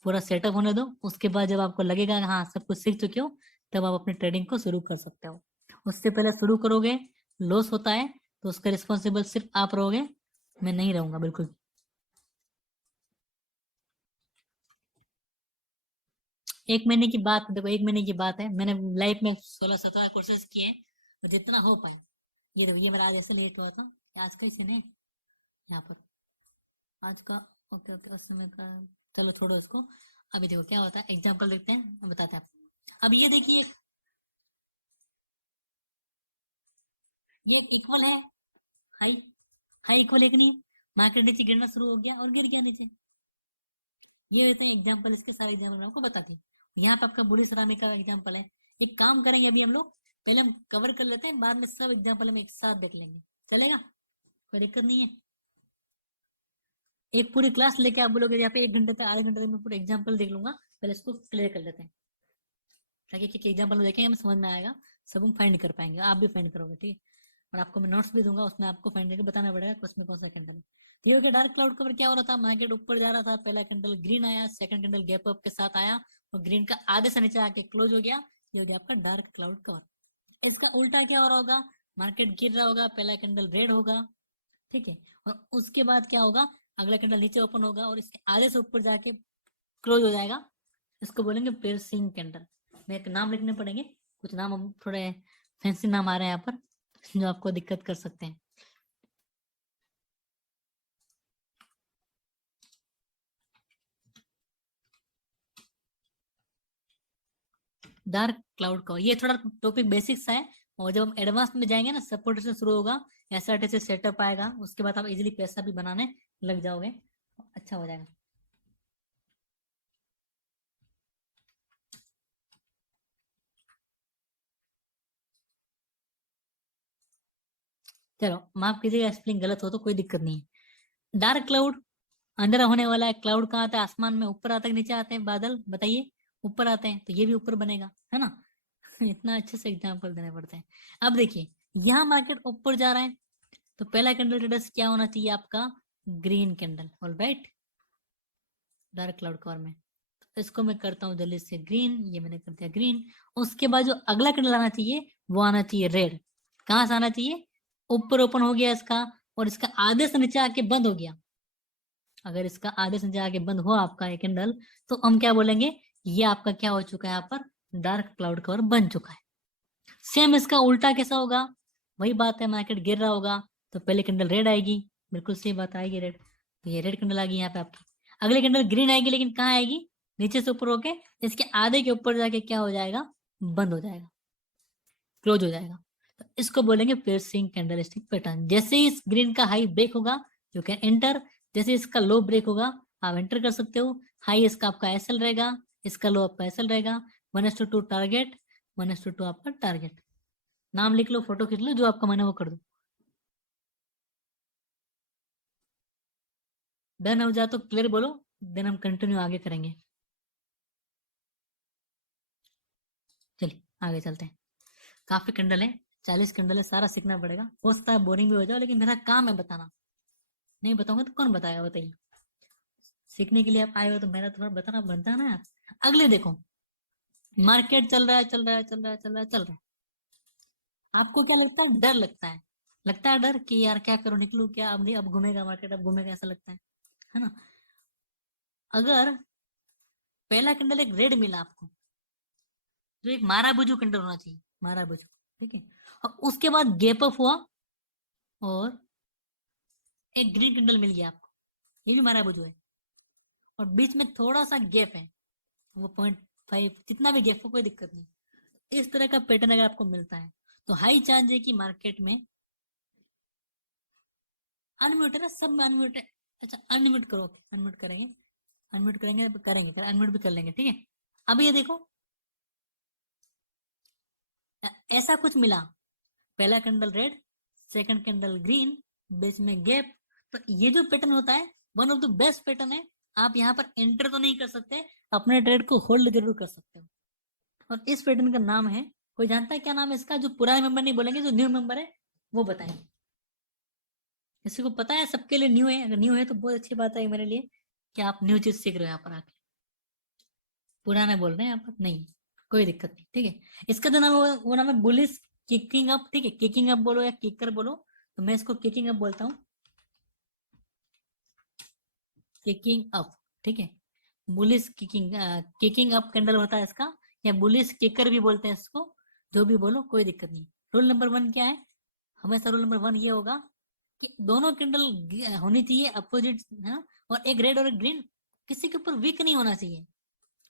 पूरा सेटअप होने दो, उसके बाद जब आपको लगेगा कि हाँ सब कुछ सीख चुके हो, तब आप अपनी ट्रेडिंग को शुरू कर सकते हो। उससे पहले शुरू करोगे लॉस होता है तो उसका रिस्पॉन्सिबल सिर्फ आप रहोगे, मैं नहीं रहूंगा बिल्कुल। एक महीने की बात देखो, एक महीने की बात है, मैंने लाइफ में 16-17 कोर्सेज किए हैं और जितना हो पाया। ये देखो ये मेरा आज ऐसे लेट हुआ था, आज का ही सीन है यहाँ पर, आज का। ओके ओके उस समय का, चलो छोड़ो इसको। अभी देखो क्या होता है, एग्जाम्पल देखते हैं बताते हैं आपको। अब ये देखिए ये इक्वल है, हाई हाई इक्वल एक नहीं है, मार्केट नीचे गिरना शुरू हो गया और गिर गया नीचे। ये होते हैं एग्जाम्पल, इसके सारे एग्जाम्पल मैं आपको बताती हूँ। यहाँ पे आपका बुलिस रामी का एग्जाम्पल है। एक काम करेंगे अभी हम लोग, पहले हम कवर कर लेते हैं, बाद में सब एग्जाम्पल हम एक साथ देख लेंगे, चलेगा, कोई दिक्कत नहीं है। एक पूरी क्लास लेके आप बोलोगे यहाँ पे 1 घंटे तक, आधे घंटे तक मैं पूरा एग्जाम्पल देख लूंगा, पहले इसको क्लियर कर लेते हैं ताकि एग्जाम्पल देखेंगे हमें समझ में आएगा, सब हम फाइंड कर पाएंगे, आप भी फाइंड करोगे, ठीक है। और आपको मैं नोट्स भी दूंगा, उसमें आपको फाइंड करके बताना पड़ेगा कि उसमें कौन सा कैंडल है। तो ये हो गया डार्क क्लाउड कवर। क्या हो रहा था, मार्केट ऊपर जा रहा था, पहला कैंडल ग्रीन आया, सेकंड कैंडल गैप अप के साथ आया और ग्रीन का आधे से नीचे आके क्लोज हो गया। ये हो गया आपका डार्क क्लाउड कवर। इसका उल्टा क्या हो रहा होगा, मार्केट गिर रहा होगा, पहला कैंडल रेड होगा, ठीक है, और उसके बाद क्या होगा, अगला कैंडल नीचे ओपन होगा और इसके आधे से ऊपर जाके क्लोज हो जाएगा। इसको बोलेंगे पियर्सिंग कैंडल। मैं एक नाम लिखने पड़ेंगे, कुछ नाम हम थोड़े फैंसी नाम आ रहे हैं यहाँ पर जो आपको दिक्कत कर सकते हैं। डार्क क्लाउड का ये थोड़ा टॉपिक बेसिक सा है, और जब हम एडवांस में जाएंगे ना, सपोर्ट से शुरू होगा, ऐसा ऐसे सेटअप आएगा, उसके बाद आप इजीली पैसा भी बनाने लग जाओगे, अच्छा हो जाएगा। चलो माफ कीजिएगा, स्पेलिंग गलत हो तो कोई दिक्कत नहीं है। डार्क क्लाउड अंधेरा होने वाला है। क्लाउड कहाँ आता है, आसमान में ऊपर आता है नीचे आते हैं बादल, बताइए, ऊपर आते हैं, तो ये भी ऊपर बनेगा, है ना। इतना अच्छे से एग्जाम्पल देने पड़ते हैं। अब देखिए यहाँ मार्केट ऊपर जा रहा है, तो पहला कैंडल ट्रेडर्स क्या होना चाहिए आपका, green candle, alright, dark cloud cover में। तो इसको मैं करता हूँ जल्दी से ग्रीन, ये मैंने कर दिया ग्रीन। उसके बाद जो अगला कैंडल आना चाहिए वो आना चाहिए रेड। कहाँ से आना चाहिए, ऊपर ओपन हो गया इसका और इसका आधे से नीचे आके बंद हो गया। अगर इसका आधे से नीचे आके बंद हुआ आपका एक कैंडल, तो हम क्या बोलेंगे, ये आपका क्या हो चुका है, यहाँ पर डार्क क्लाउड कवर बन चुका है। सेम इसका उल्टा कैसा होगा, वही बात है, मार्केट गिर रहा होगा तो पहले कैंडल रेड आएगी, बिल्कुल सही बात आएगी रेड, तो ये रेड कैंडल आ गई यहाँ पे आपकी। अगले कैंडल ग्रीन आएगी, लेकिन कहाँ आएगी, नीचे से ऊपर होके इसके आधे के ऊपर जाके क्या हो जाएगा, बंद हो जाएगा, क्लोज हो जाएगा। तो इसको बोलेंगे पियर्सिंग कैंडलस्टिक पैटर्न। जैसे ही इस ग्रीन का हाई ब्रेक होगा यू कैन एंटर, जैसे इसका लो ब्रेक होगा आप एंटर कर सकते हो। हाई इसका आपका एसएल रहेगा, इसका लो आपका एसएल रहेगा। 1:2 टारगेट, 1:2 आपका टारगेट। नाम लिख लो, फोटो खींच लो, जो आपका मन है वो कर दो। डन हो जाए तो क्लियर बोलो, देन हम कंटिन्यू आगे करेंगे। चलिए आगे चलते हैं। काफी कंडल है, 40 कंडल है, सारा सीखना पड़ेगा, हो सकता है बोरिंग भी हो जाओ, लेकिन मेरा काम है बताना, नहीं बताऊंगा तो कौन बताएगा, बताइए। सीखने के लिए आप आए हो तो मेरा थोड़ा बताना बनता है ना यार। अगले देखो, मार्केट चल रहा है चल रहा है चल रहा है चल रहा है चल रहा है, आपको क्या लगता है, डर लगता है, लगता है डर कि यार क्या करूं, निकलूं क्या, अब नहीं, अब घूमेगा मार्केट, अब घूमेगा, ऐसा लगता है ना। अगर पहला कैंडल एक रेड मिला आपको, जो एक माराबुजू कैंडल होना चाहिए, माराबुजू, ठीक है। और उसके बाद गैप अप हुआ और एक ग्रीन कैंडल मिल गया आपको, ये भी माराबुजू है, और बीच में थोड़ा सा गैप है, वो 0.5 जितना भी गैप हो कोई दिक्कत नहीं। इस तरह का पैटर्न अगर आपको मिलता है तो हाई चांस है कि मार्केट में, अनम्यूट है ना, सब में अनम्यूट है। अच्छा अनम्यूट करो, अनम्यूट करेंगे, अनम्यूट करेंगे करेंगे अनम्यूट भी कर लेंगे, ठीक है। अब ये देखो ऐसा कुछ मिला, पहला candle red, second candle green, बीच में गैप, तो ये जो पैटर्न होता है one of the best pattern है। आप यहाँ पर एंटर तो नहीं कर सकते, अपने ट्रेड को होल्ड जरूर कर सकते हो। और इस पैटर्न का नाम है, कोई जानता है क्या नाम है इसका? जो पुराने मेंबर नहीं बोलेंगे, जो न्यू मेंबर है वो बताएं। किसी को पता है? सबके लिए न्यू है, अगर न्यू है तो बहुत अच्छी बात है मेरे लिए कि आप न्यू चीज सीख रहे हो यहाँ पर आके। पुराना बोल रहे हैं यहाँ पर नहीं, कोई दिक्कत नहीं, ठीक है। इसका जो नाम है वो नाम है बुलिश किकिंग अप, ठीक है। किकिंग अप बोलो या किकर बोलो, तो मैं इसको किकिंग अप बोलता हूँ, किकिंग अप, ठीक है। Bullish kicking, kicking up candle होता है इसका, या बुलिश किकर भी बोलते हैं इसको, जो भी बोलो कोई दिक्कत नहीं। रूल नंबर 1 क्या है? हमेशा रूल नंबर 1 ये होगा कि दोनों कैंडल होनी चाहिए अपोजिट, है ना, और एक रेड और एक ग्रीन, किसी के ऊपर वीक नहीं होना चाहिए,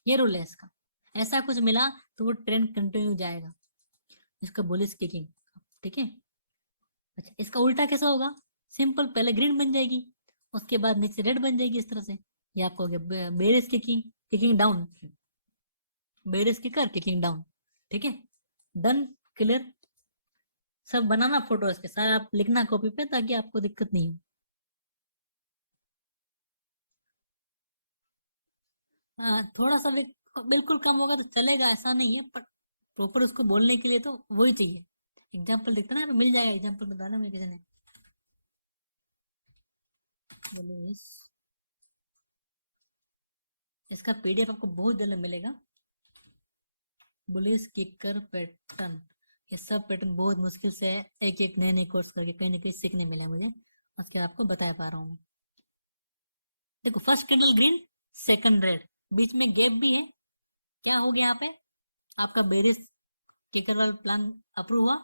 ये रूल है इसका। ऐसा कुछ मिला तो वो ट्रेंड कंटिन्यू जाएगा, इसका बुलिश किकिंग, ठीक है। अच्छा इसका उल्टा कैसा होगा? सिंपल, पहले ग्रीन बन जाएगी, उसके बाद नीचे रेड बन जाएगी इस तरह से। ये आपको हो गया bearish kicking, kicking down, bearish kicker, kicking down, ठीक है। Done, clear. सब बनाना फोटो इसके सारे, आप लिखना कॉपी पे ताकि आपको दिक्कत नहीं हो। थोड़ा सा भी बिल्कुल कम होगा तो चलेगा, ऐसा नहीं है, पर प्रॉपर उसको बोलने के लिए तो वही चाहिए। एग्जाम्पल दिखता ना, मिल जाएगा एग्जाम्पल, बताना मुझे किसी ने। बोलो इसका पीडीएफ आपको बहुत जल्द मिलेगा, बुलिश किकर पैटर्न। ये सब पैटर्न बहुत मुश्किल से एक एक नए नए कोर्स करके कहीं ना कहीं सीखने मिला मुझे, उसके आपको बता पा रहा हूँ मैं। देखो first candle green, second red, बीच में गैप भी है, क्या हो गया यहाँ पे? आपका बेरिस किकर वाला प्लान अप्रूव हुआ,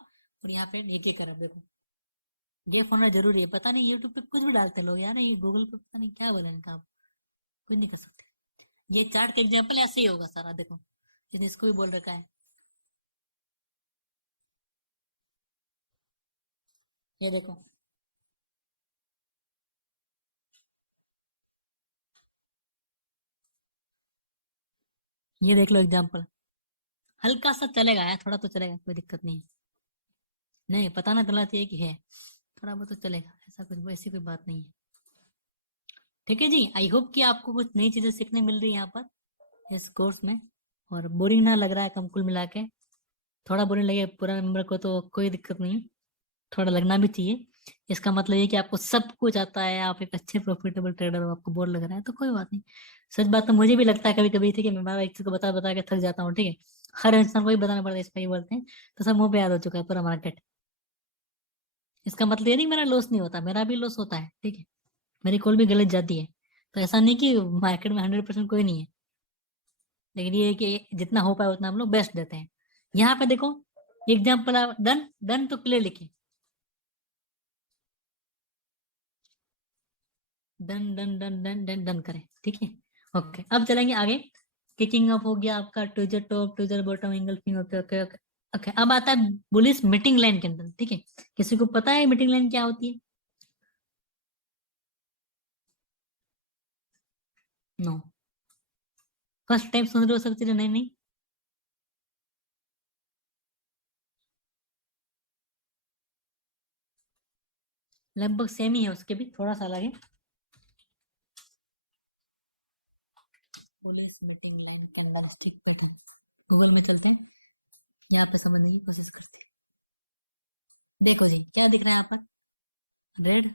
और यहाँ पे ये किकर, अब देखो गैप होना जरूरी है। पता नहीं यूट्यूब पे कुछ भी डालते हैं लोग यार, ये गूगल पे पता नहीं क्या बोले इनका, आप कुछ नहीं कर सकते। ये चार्ट का एग्जाम्पल ऐसे ही होगा सारा, देखो जिसने इसको भी बोल रखा है, ये देखो, ये देख लो एग्जाम्पल, हल्का सा चलेगा यार, थोड़ा तो चलेगा, कोई दिक्कत नहीं है। नहीं पता ना चलना चाहिए कि है, थोड़ा बहुत तो चलेगा, ऐसा कुछ ऐसी कोई बात नहीं है। ठीक है जी, आई होप कि आपको कुछ नई चीजें सीखने मिल रही है यहाँ पर इस कोर्स में, और बोरिंग ना लग रहा है कम कुल मिला के। थोड़ा बोरिंग लगे पूरा मेंबर को तो कोई दिक्कत नहीं है, थोड़ा लगना भी चाहिए। इसका मतलब ये कि आपको सब कुछ आता है, आप एक अच्छे प्रॉफिटेबल ट्रेडर हो, आपको बोर लग रहा है तो कोई बात नहीं। सच बात तो मुझे भी लगता है कभी कभी, ठीक है, मैं एक चीज को बता बता के थक जाता हूँ, ठीक है। हर इंसान को ही बताना पड़ता है, इसका ही बोलते हैं, तो सब मुंह पे याद हो चुका है पूरा मार्केट। इसका मतलब ये नहीं मेरा लॉस नहीं होता, मेरा भी लॉस होता है, ठीक है, मेरी कॉल भी गलत जाती है। तो ऐसा नहीं कि मार्केट में 100% कोई नहीं है, लेकिन ये है कि जितना हो पाए उतना हम लोग बेस्ट देते हैं। यहाँ पे देखो एग्जाम्पल, डन, डन तो क्लियर लिखिए, done done done done done done करें, ठीक है। ओके अब चलेंगे आगे। किकिंग अप हो गया आपका, tweezer top, tweezer bottom, engulfing, okay okay okay okay. अब आता है बुलिश मीटिंग लाइन के अंदर, ठीक है। किसी को पता है मीटिंग लाइन क्या होती है? नो, फर्स्ट टाइम सुन रहे हो सब चीजें, नहीं नहीं, लगभग सेम ही है, उसके भी थोड़ा सा अलग है। Police meeting line candle stick pattern, Google में चलते हैं, यहाँ पे समझने की कोशिश करते हैं। देखो जी क्या दिख रहा है यहाँ पर, रेड,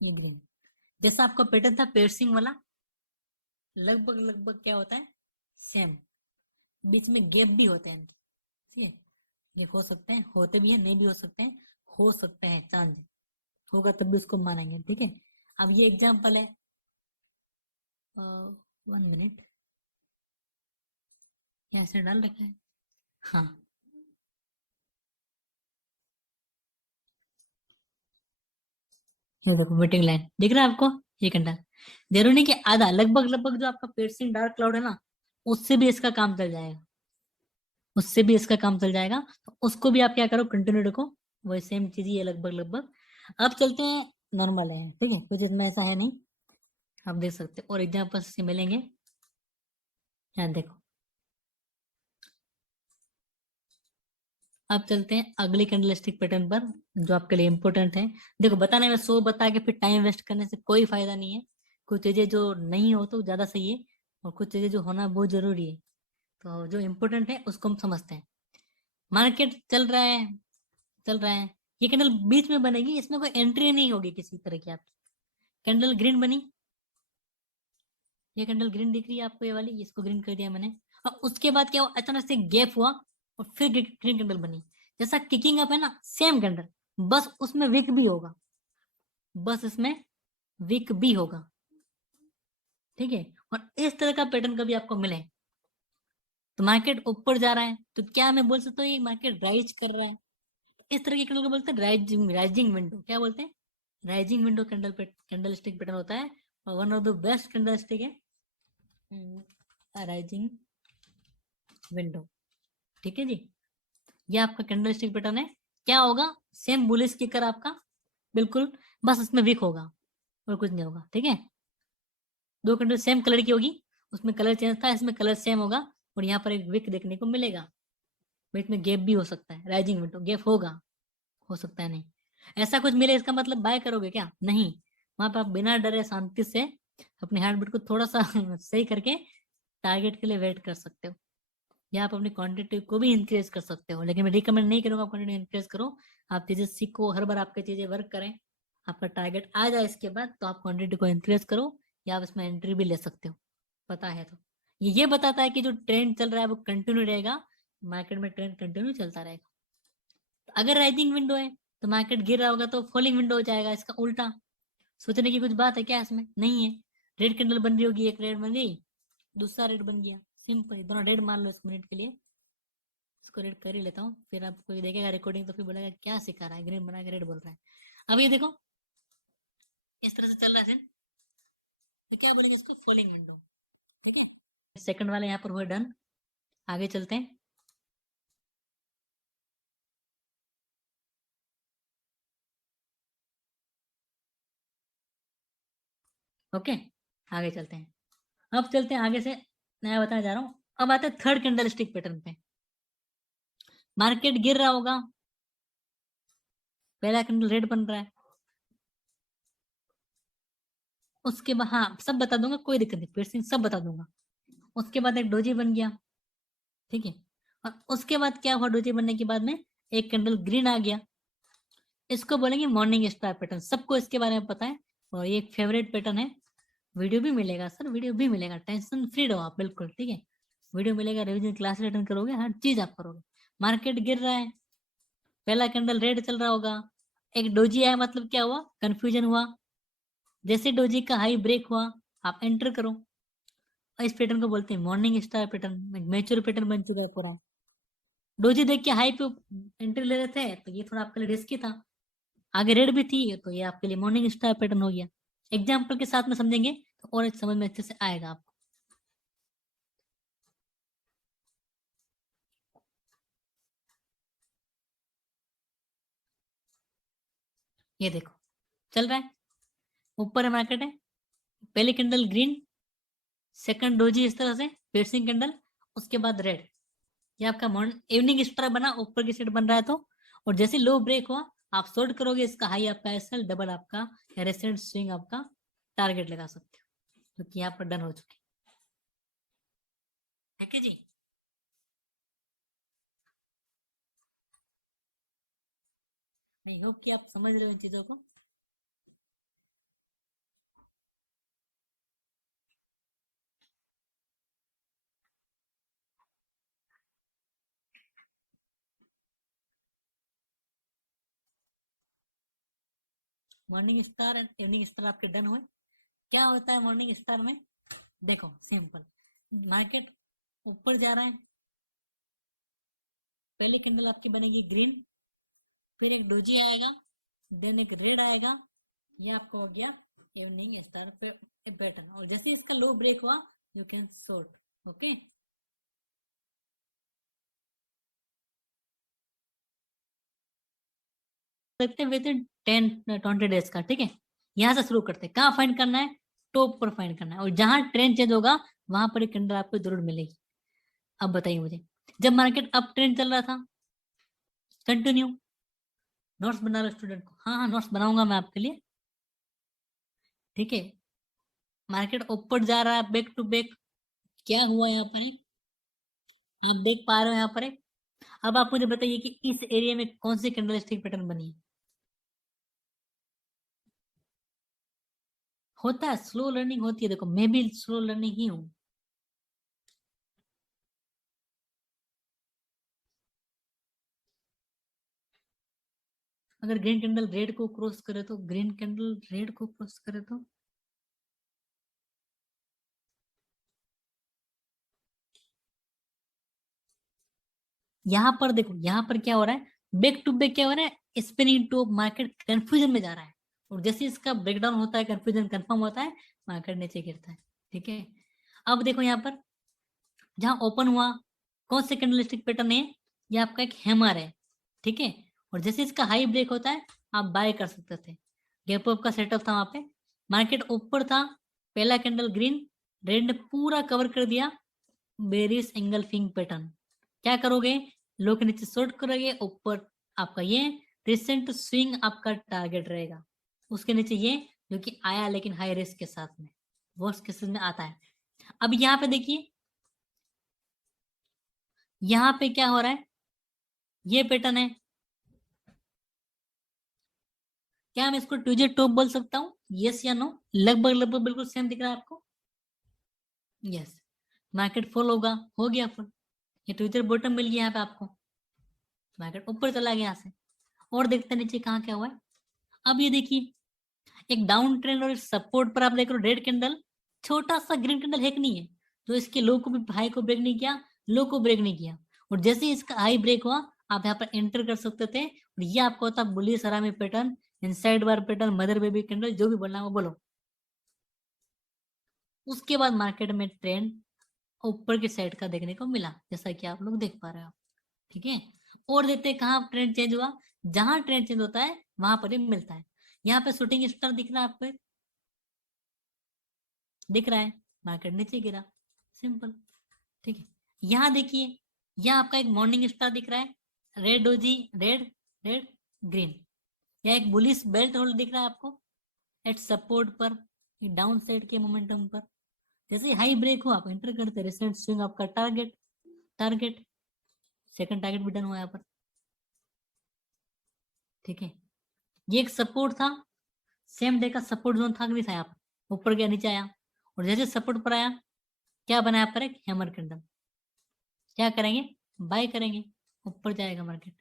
ये ग्रीन, जैसा आपका पैटर्न था पेयर्सिंग वाला, लगभग लगभग क्या होता है, सेम। बीच में गैप भी होते हैं इनके, ठीक है। गैप हो सकते हैं, होते भी हैं, नहीं भी हो सकते हैं, हो सकते हैं चांस, होगा तब भी उसको मानेंगे, ठीक है। अब ये एग्जांपल है, 1 मिनट, क्या ऐसे डाल रखा है? हाँ, ये देखो मीटिंग लाइन दिख रहा है आपको? ये कंडल जरूरी नहीं कि आधा, लगभग लगभग जो आपका पियर्सिंग डार्क क्लाउड है ना, उससे भी इसका काम चल जाएगा, उससे भी इसका काम चल जाएगा। तो उसको भी आप क्या करो, कंटिन्यू रखो, वही सेम चीज ही है लगभग लगभग। अब चलते हैं नॉर्मल है, ठीक है, कुछ इसमें ऐसा है नहीं, आप देख सकते हो और एग्जाम्पल से मिलेंगे। यहाँ देखो, अब चलते हैं अगली कैंडलस्टिक पैटर्न पर, जो आपके लिए इंपॉर्टेंट है। देखो बताने में 100 बता के फिर टाइम वेस्ट करने से कोई फायदा नहीं है। कुछ चीजें जो नहीं हो तो ज्यादा सही है, और कुछ चीजें जो होना बहुत जरूरी है। तो जो इम्पोर्टेंट है उसको हम समझते हैं। मार्केट चल रहा है, चल रहा है, ये कैंडल बीच में बनेगी, इसमें कोई एंट्री नहीं होगी किसी तरह की आपकी। कैंडल ग्रीन बनी, ये कैंडल ग्रीन दिख रही है आपको, ये वाली, इसको ग्रीन कर दिया मैंने। और उसके बाद क्या हुआ, अचानक से गैप हुआ और फिर ग्रीन कैंडल बनी। जैसा किकिंग अप है ना, सेम कैंडल, बस उसमें विक भी होगा, बस इसमें विक भी होगा, ठीक है। और इस तरह का पैटर्न कभी आपको मिले तो मार्केट ऊपर जा रहा है तो क्या मैं बोल सकता हूँ ये मार्केट राइज कर रहा है। इस तरह के कैंडल को बोलते हैं राइजिंग, राइजिंग विंडो, क्या बोलते हैं, राइजिंग विंडो कैंडल पे कैंडल स्टिक पैटर्न होता है। और one of the best candle stick है राइजिंग विंडो, ठीक है जी। ये आपका कैंडल स्टिक पैटर्न है। क्या होगा, सेम बुलिश किकर आपका, बिल्कुल, बस इसमें वीक होगा और कुछ नहीं होगा, ठीक है। दो कैंडल सेम कलर की होगी, उसमें कलर चेंज था, इसमें कलर सेम होगा, और यहाँ पर एक विक देखने को मिलेगा। बीच में गैप भी हो सकता है, राइजिंग विंडो गैप होगा, हो सकता है नहीं। ऐसा कुछ मिले इसका मतलब बाय करोगे क्या? नहीं, वहां पर आप बिना डरे शांति से अपने हार्ट बीट को थोड़ा सा सही करके टारगेट के लिए वेट कर सकते हो, या आप अपनी क्वांटिटी को भी इंक्रीज कर सकते हो। लेकिन मैं रिकमेंड नहीं करूंगा आप क्वांटिटी इंक्रीज करो, आप चीजें सीखो, हर बार आपकी चीजें वर्क करें, आपका टारगेट आ जाए इसके बाद तो आप क्वांटिटी को इंक्रीज करो, या आप इसमें एंट्री भी ले सकते हो, पता है तो। ये बताता है कि जो ट्रेंड चल रहा है वो कंटिन्यू रहेगा, मार्केट में ट्रेंड कंटिन्यू चलता रहेगा। अगर राइजिंग विंडो है तो मार्केट गिर रहा होगा तो फॉलिंग विंडो हो जाएगा, इसका उल्टा। सोचने की कुछ बात है क्या इसमें? नहीं है। रेड कैंडल बन रही होगी, एक रेड बन गई, दूसरा रेड बन गया, सिंपल, दोनों रेड मान लो इस मिनट के लिए। इसको रेड कर ही लेता हूँ, फिर आपको ये देखेगा रिकॉर्डिंग तो फिर बोलेगा क्या सिखा रहा है, ग्रीन बना के रेड बोल रहा है। अब ये देखो, इस तरह से चल रहा है सीन, तो क्या बोलेंगे इसको, फॉलिंग विंडो, ठीक है। सेकंड वाले यहाँ पर हुए डन, आगे चलते हैं। ओके, आगे चलते हैं। अब चलते हैं आगे से, नया बताने जा रहा हूँ। अब आते हैं थर्ड कैंडल स्टिक पैटर्न पे। मार्केट गिर रहा होगा, पहला कैंडल रेड बन रहा है, उसके बाद, हाँ सब बता दूंगा, कोई दिक्कत नहीं, piercing सब बता दूंगा। उसके बाद एक डोजी बन गया, ठीक है। और उसके बाद क्या हुआ, डोजी बनने के बाद में एक कैंडल ग्रीन आ गया, इसको बोलेंगे मॉर्निंग स्टार पैटर्न, सबको इसके बारे में पता है, और ये एक फेवरेट पैटर्न है। वीडियो भी मिलेगा सर, वीडियो भी मिलेगा, टेंशन फ्री रहो आप, बिल्कुल ठीक है। वीडियो मिलेगा, रिविजन क्लास अटेंड करोगे, हर चीज आप करोगे। मार्केट गिर रहा है, पहला कैंडल रेड चल रहा होगा, एक डोजी आया, मतलब क्या हुआ, कंफ्यूजन हुआ। जैसे डोजी का हाई ब्रेक हुआ, आप एंटर करो, और इस पैटर्न को बोलते हैं morning star pattern, mature pattern बन चुका है पूरा है। डोजी देख के हाई पे एंट्री ले रहे थे तो ये थोड़ा आपके लिए रिस्की था, आगे रेड भी थी तो ये आपके लिए मॉर्निंग स्टार पैटर्न हो गया। एग्जाम्पल के साथ में समझेंगे तो और समझ में अच्छे से आएगा आपको। ये देखो, चल रहा है, ऊपर है मार्केट है, पहली कैंडल ग्रीन, सेकंड डोजी इस तरह से piercing कैंडल, उसके बाद रेड, ये आपका मॉर्निंग इवनिंग स्टार बना, ऊपर की साइड बन रहा है तो। और जैसे लो ब्रेक हुआ, आप शॉर्ट करोगे, इसका हाई आपका एसएल, डबल आपका रेसेंट स्विंग आपका टारगेट लगा सकते हो, क्योंकि यहाँ पर डन हो चुकी, ठीक है जी। आई होप कि आप समझ रहे हो इन चीजों को। Morning star and evening star आपके डन हुए। क्या होता है मॉर्निंग स्टार में? देखो सिंपल, मार्केट ऊपर जा रहा है, पहली कैंडल आपकी बनेगी ग्रीन, फिर एक डोजी आएगा, देन एक रेड आएगा, ये आपका हो गया इवनिंग स्टार पैटर्न। और जैसे इसका लो ब्रेक हुआ यू कैन शॉर्ट। ओके, देखते हैं विद 10-20 डेज का। ठीक है, यहां से शुरू करते हैं। कहाँ फाइंड करना है? टॉप पर फाइंड करना है, और जहां ट्रेंड चेंज होगा वहां पर एक कैंडल आपको जरूर मिलेगी। अब बताइए मुझे, जब मार्केट अप ट्रेंड चल रहा था, कंटिन्यू, नोट्स बना रहे स्टूडेंट को? हाँ हाँ, नोट्स बनाऊंगा मैं आपके लिए। ठीक है, मार्केट ऊपर जा रहा है बैक टू बैक, क्या हुआ यहाँ पर एक, आप देख पा रहे हो यहाँ पर एक। अब आप मुझे बताइए कि इस एरिया में कौन सी कैंडलस्टिक पैटर्न बनी है? होता है, स्लो लर्निंग होती है। देखो मैं भी स्लो लर्निंग ही हूँ। अगर ग्रीन कैंडल रेड को क्रॉस करे तो, ग्रीन कैंडल रेड को क्रॉस करे तो, यहाँ पर देखो, यहाँ पर क्या हो रहा है, बैक टू बैक क्या हो रहा है, स्पिनिंग टॉप, मार्केट कंफ्यूजन में जा रहा है। और जैसे इसका ब्रेकडाउन होता है, कंफ्यूजन कंफर्म होता है, मार्केट नीचे गिरता है। ठीक है, अब देखो यहाँ पर जहां ओपन हुआ, कौन से कैंडलस्टिक पैटर्न है? ये आपका एक हैमर है। ठीक है, और जैसे इसका हाई ब्रेक होता है आप बाय कर सकते थे। गैप अप का सेटअप था वहां पे, मार्केट ऊपर था, पहला कैंडल ग्रीन, रेड ने पूरा कवर कर दिया, बेरिस एंगल्फिंग पैटर्न। क्या करोगे? लो के नीचे शॉर्ट करोगे, ऊपर आपका ये रिसेंट स्विंग आपका टारगेट रहेगा, उसके नीचे ये जो कि आया लेकिन हाई रिस्क के साथ में, वर्स्ट केसेस में आता है। अब यहाँ पे देखिए, यहाँ पे क्या हो रहा है, ये पैटर्न है, क्या मैं इसको ट्यूजे टॉप बोल सकता हूँ? यस या नो? लगभग लगभग बिल्कुल सेम दिख रहा है आपको? यस, मार्केट फॉल होगा, हो गया फॉल, ये ट्यूजर बॉटम मिल गया यहाँ पे आपको, मार्केट ऊपर चला गया यहाँ से। और देखते हैं नीचे कहाँ क्या हुआ है। अब ये देखिए, एक डाउन ट्रेंड और सपोर्ट पर आप देख रहे हो रेड कैंडल, छोटा सा ग्रीन कैंडल है कि नहीं है, तो इसके लो को भी, हाई को ब्रेक नहीं किया, लो को ब्रेक नहीं किया, और जैसे ही इसका हाई ब्रेक हुआ आप यहाँ पर एंटर कर सकते थे, और ये आपको होता बुलिश हरामी पैटर्न, इनसाइड बार पैटर्न, मदर बेबी कैंडल, जो भी बोलना है वो बोलो। उसके बाद मार्केट में ट्रेंड ऊपर की साइड का देखने को मिला, जैसा कि आप लोग देख पा रहे हो। ठीक है, और देखते हैं कहाँ ट्रेंड चेंज हुआ, जहां ट्रेंड चेंज होता है वहां पर ही मिलता है। यहाँ पे शूटिंग स्टार दिख रहा है आपको? दिख रहा है, मार्केट नीचे गिरा, सिंपल। ठीक है, यहाँ देखिए, यहाँ आपका एक मॉर्निंग स्टार दिख रहा है, red doji, red, red, green. यहाँ एक बुलिश बेल्ट होल्ड दिख रहा है आपको एट सपोर्ट पर, डाउन साइड के मोमेंटम पर। जैसे हाई ब्रेक हो आप एंटर करते, रिसेंट स्विंग आपका टारगेट, टारगेट, सेकंड टारगेट भी डन हुआ यहाँ पर। ठीक है, ये एक सपोर्ट था, सेम डे का सपोर्ट जोन था कि नहीं था? यहाँ पर ऊपर गया, नीचे आया, और जैसे सपोर्ट पर आया क्या बना यहाँ पर? एक हैमर कैंडल। क्या करेंगे? बाय करेंगे, ऊपर जाएगा मार्केट।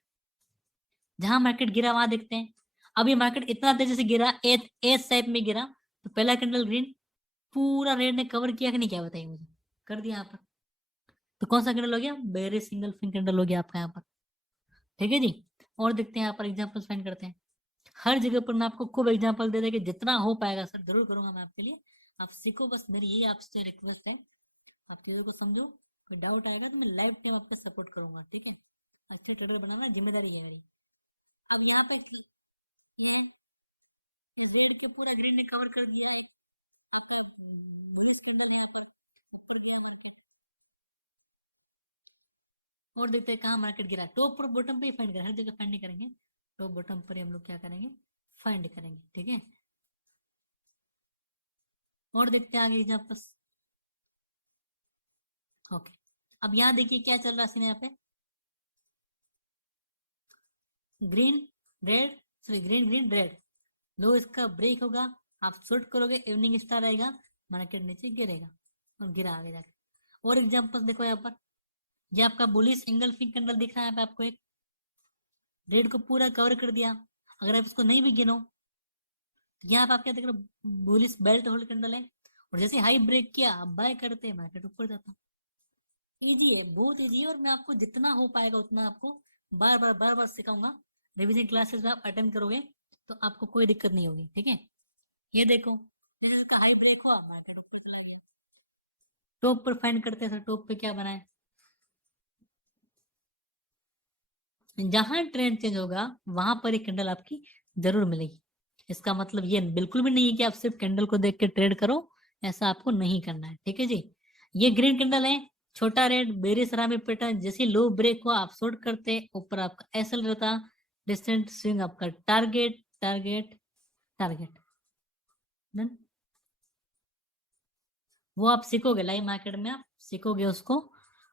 जहां मार्केट गिरा वहां देखते हैं, अभी मार्केट इतना तेजी से गिरा, एस शेप में गिरा, तो पहला कैंडल ग्रीन, पूरा रेड ने कवर किया कि नहीं, क्या बताइए मुझे? कर दिया यहाँ पर। तो कौन सा कैंडल हो गया? बेरी सिंगल फिंग कैंडल हो गया आपका यहाँ पर। ठीक है जी, और देखते हैं यहाँ पर एग्जाम्पल फाइंड करते हैं। हर जगह पर मैं आपको खूब एग्जाम्पल दे देंगे, जितना हो पाएगा सर जरूर करूंगा मैं आपके लिए। आप सीखो, बस मेरी यही आपसे रिक्वेस्ट है, आप चीजों को समझो। कोई डाउट आएगा तो मैं लाइव टाइम आपका सपोर्ट करूंगा। ठीक है, अच्छे ट्रेडर बनाना जिम्मेदारी है मेरी। अब यहाँ पे ये है, इस रेड के पूरा ग्रीन ने कवर कर दिया, एक आपका बुलिश कैंडल है यहाँ पर, ऊपर गया मार्केट। और देखते हैं कहाँ मार्केट गिरा, टॉप पर बॉटम पे ही फाइंड करें, हर जगह फाइंड नहीं करेंगे, टॉप बॉटम पर ही हम लोग क्या करेंगे, फाइंड करेंगे। ठीक है, और देखते हैं आगे एग्जाम्पल्स। ओके, अब यहाँ देखिए क्या चल रहा है यहाँ पे, green, red, sorry green green red, लो इसका ब्रेक होगा, आप शॉर्ट करोगे, इवनिंग स्टार आएगा, मार्केट नीचे गिरेगा, और गिरा आगे जाके। और एग्जांपल्स देखो यहाँ पर, ये आपका बुलिश एंगल फिंग कैंडल दिख रहा है यहाँ पे आपको, एक रेड को पूरा कवर कर दिया। अगर आप इसको नहीं भी गिनो, यहाँ पे आप क्या देख रहे हो, बुलिश बेल्ट होल्ड कैंडल है, और जैसे हाई ब्रेक किया आप बाय करते हैं, मार्केट ऊपर जाता। इजी है, बहुत इजी है, और मैं आपको जितना हो पाएगा उतना आपको बार बार सिखाऊंगा। रिवीजन क्लासेस में आप अटेंड करोगे तो आपको कोई दिक्कत नहीं होगी, ठीक है। ये देखो, जैसे इसका हाई ब्रेक हुआ मार्केट ऊपर चला गया। टॉप पर फाइंड करते हैं, टॉप पे क्या बना है, जहां ट्रेंड चेंज होगा वहां पर एक कैंडल आपकी जरूर मिलेगी। इसका मतलब ये बिल्कुल भी नहीं है कि आप सिर्फ कैंडल को देख के ट्रेड करो, ऐसा आपको नहीं करना है, ठीक है जी। ये ग्रीन कैंडल है, छोटा रेड बेरिश रामी पैटर्न, जैसे लो ब्रेक हो आप शॉर्ट करते, ऊपर आपका एसएल रहता, डिसेंट स्विंग आपका टारगेट टारगेट टारगेट, डन। वो आप सीखोगे लाइव मार्केट में, आप सीखोगे उसको,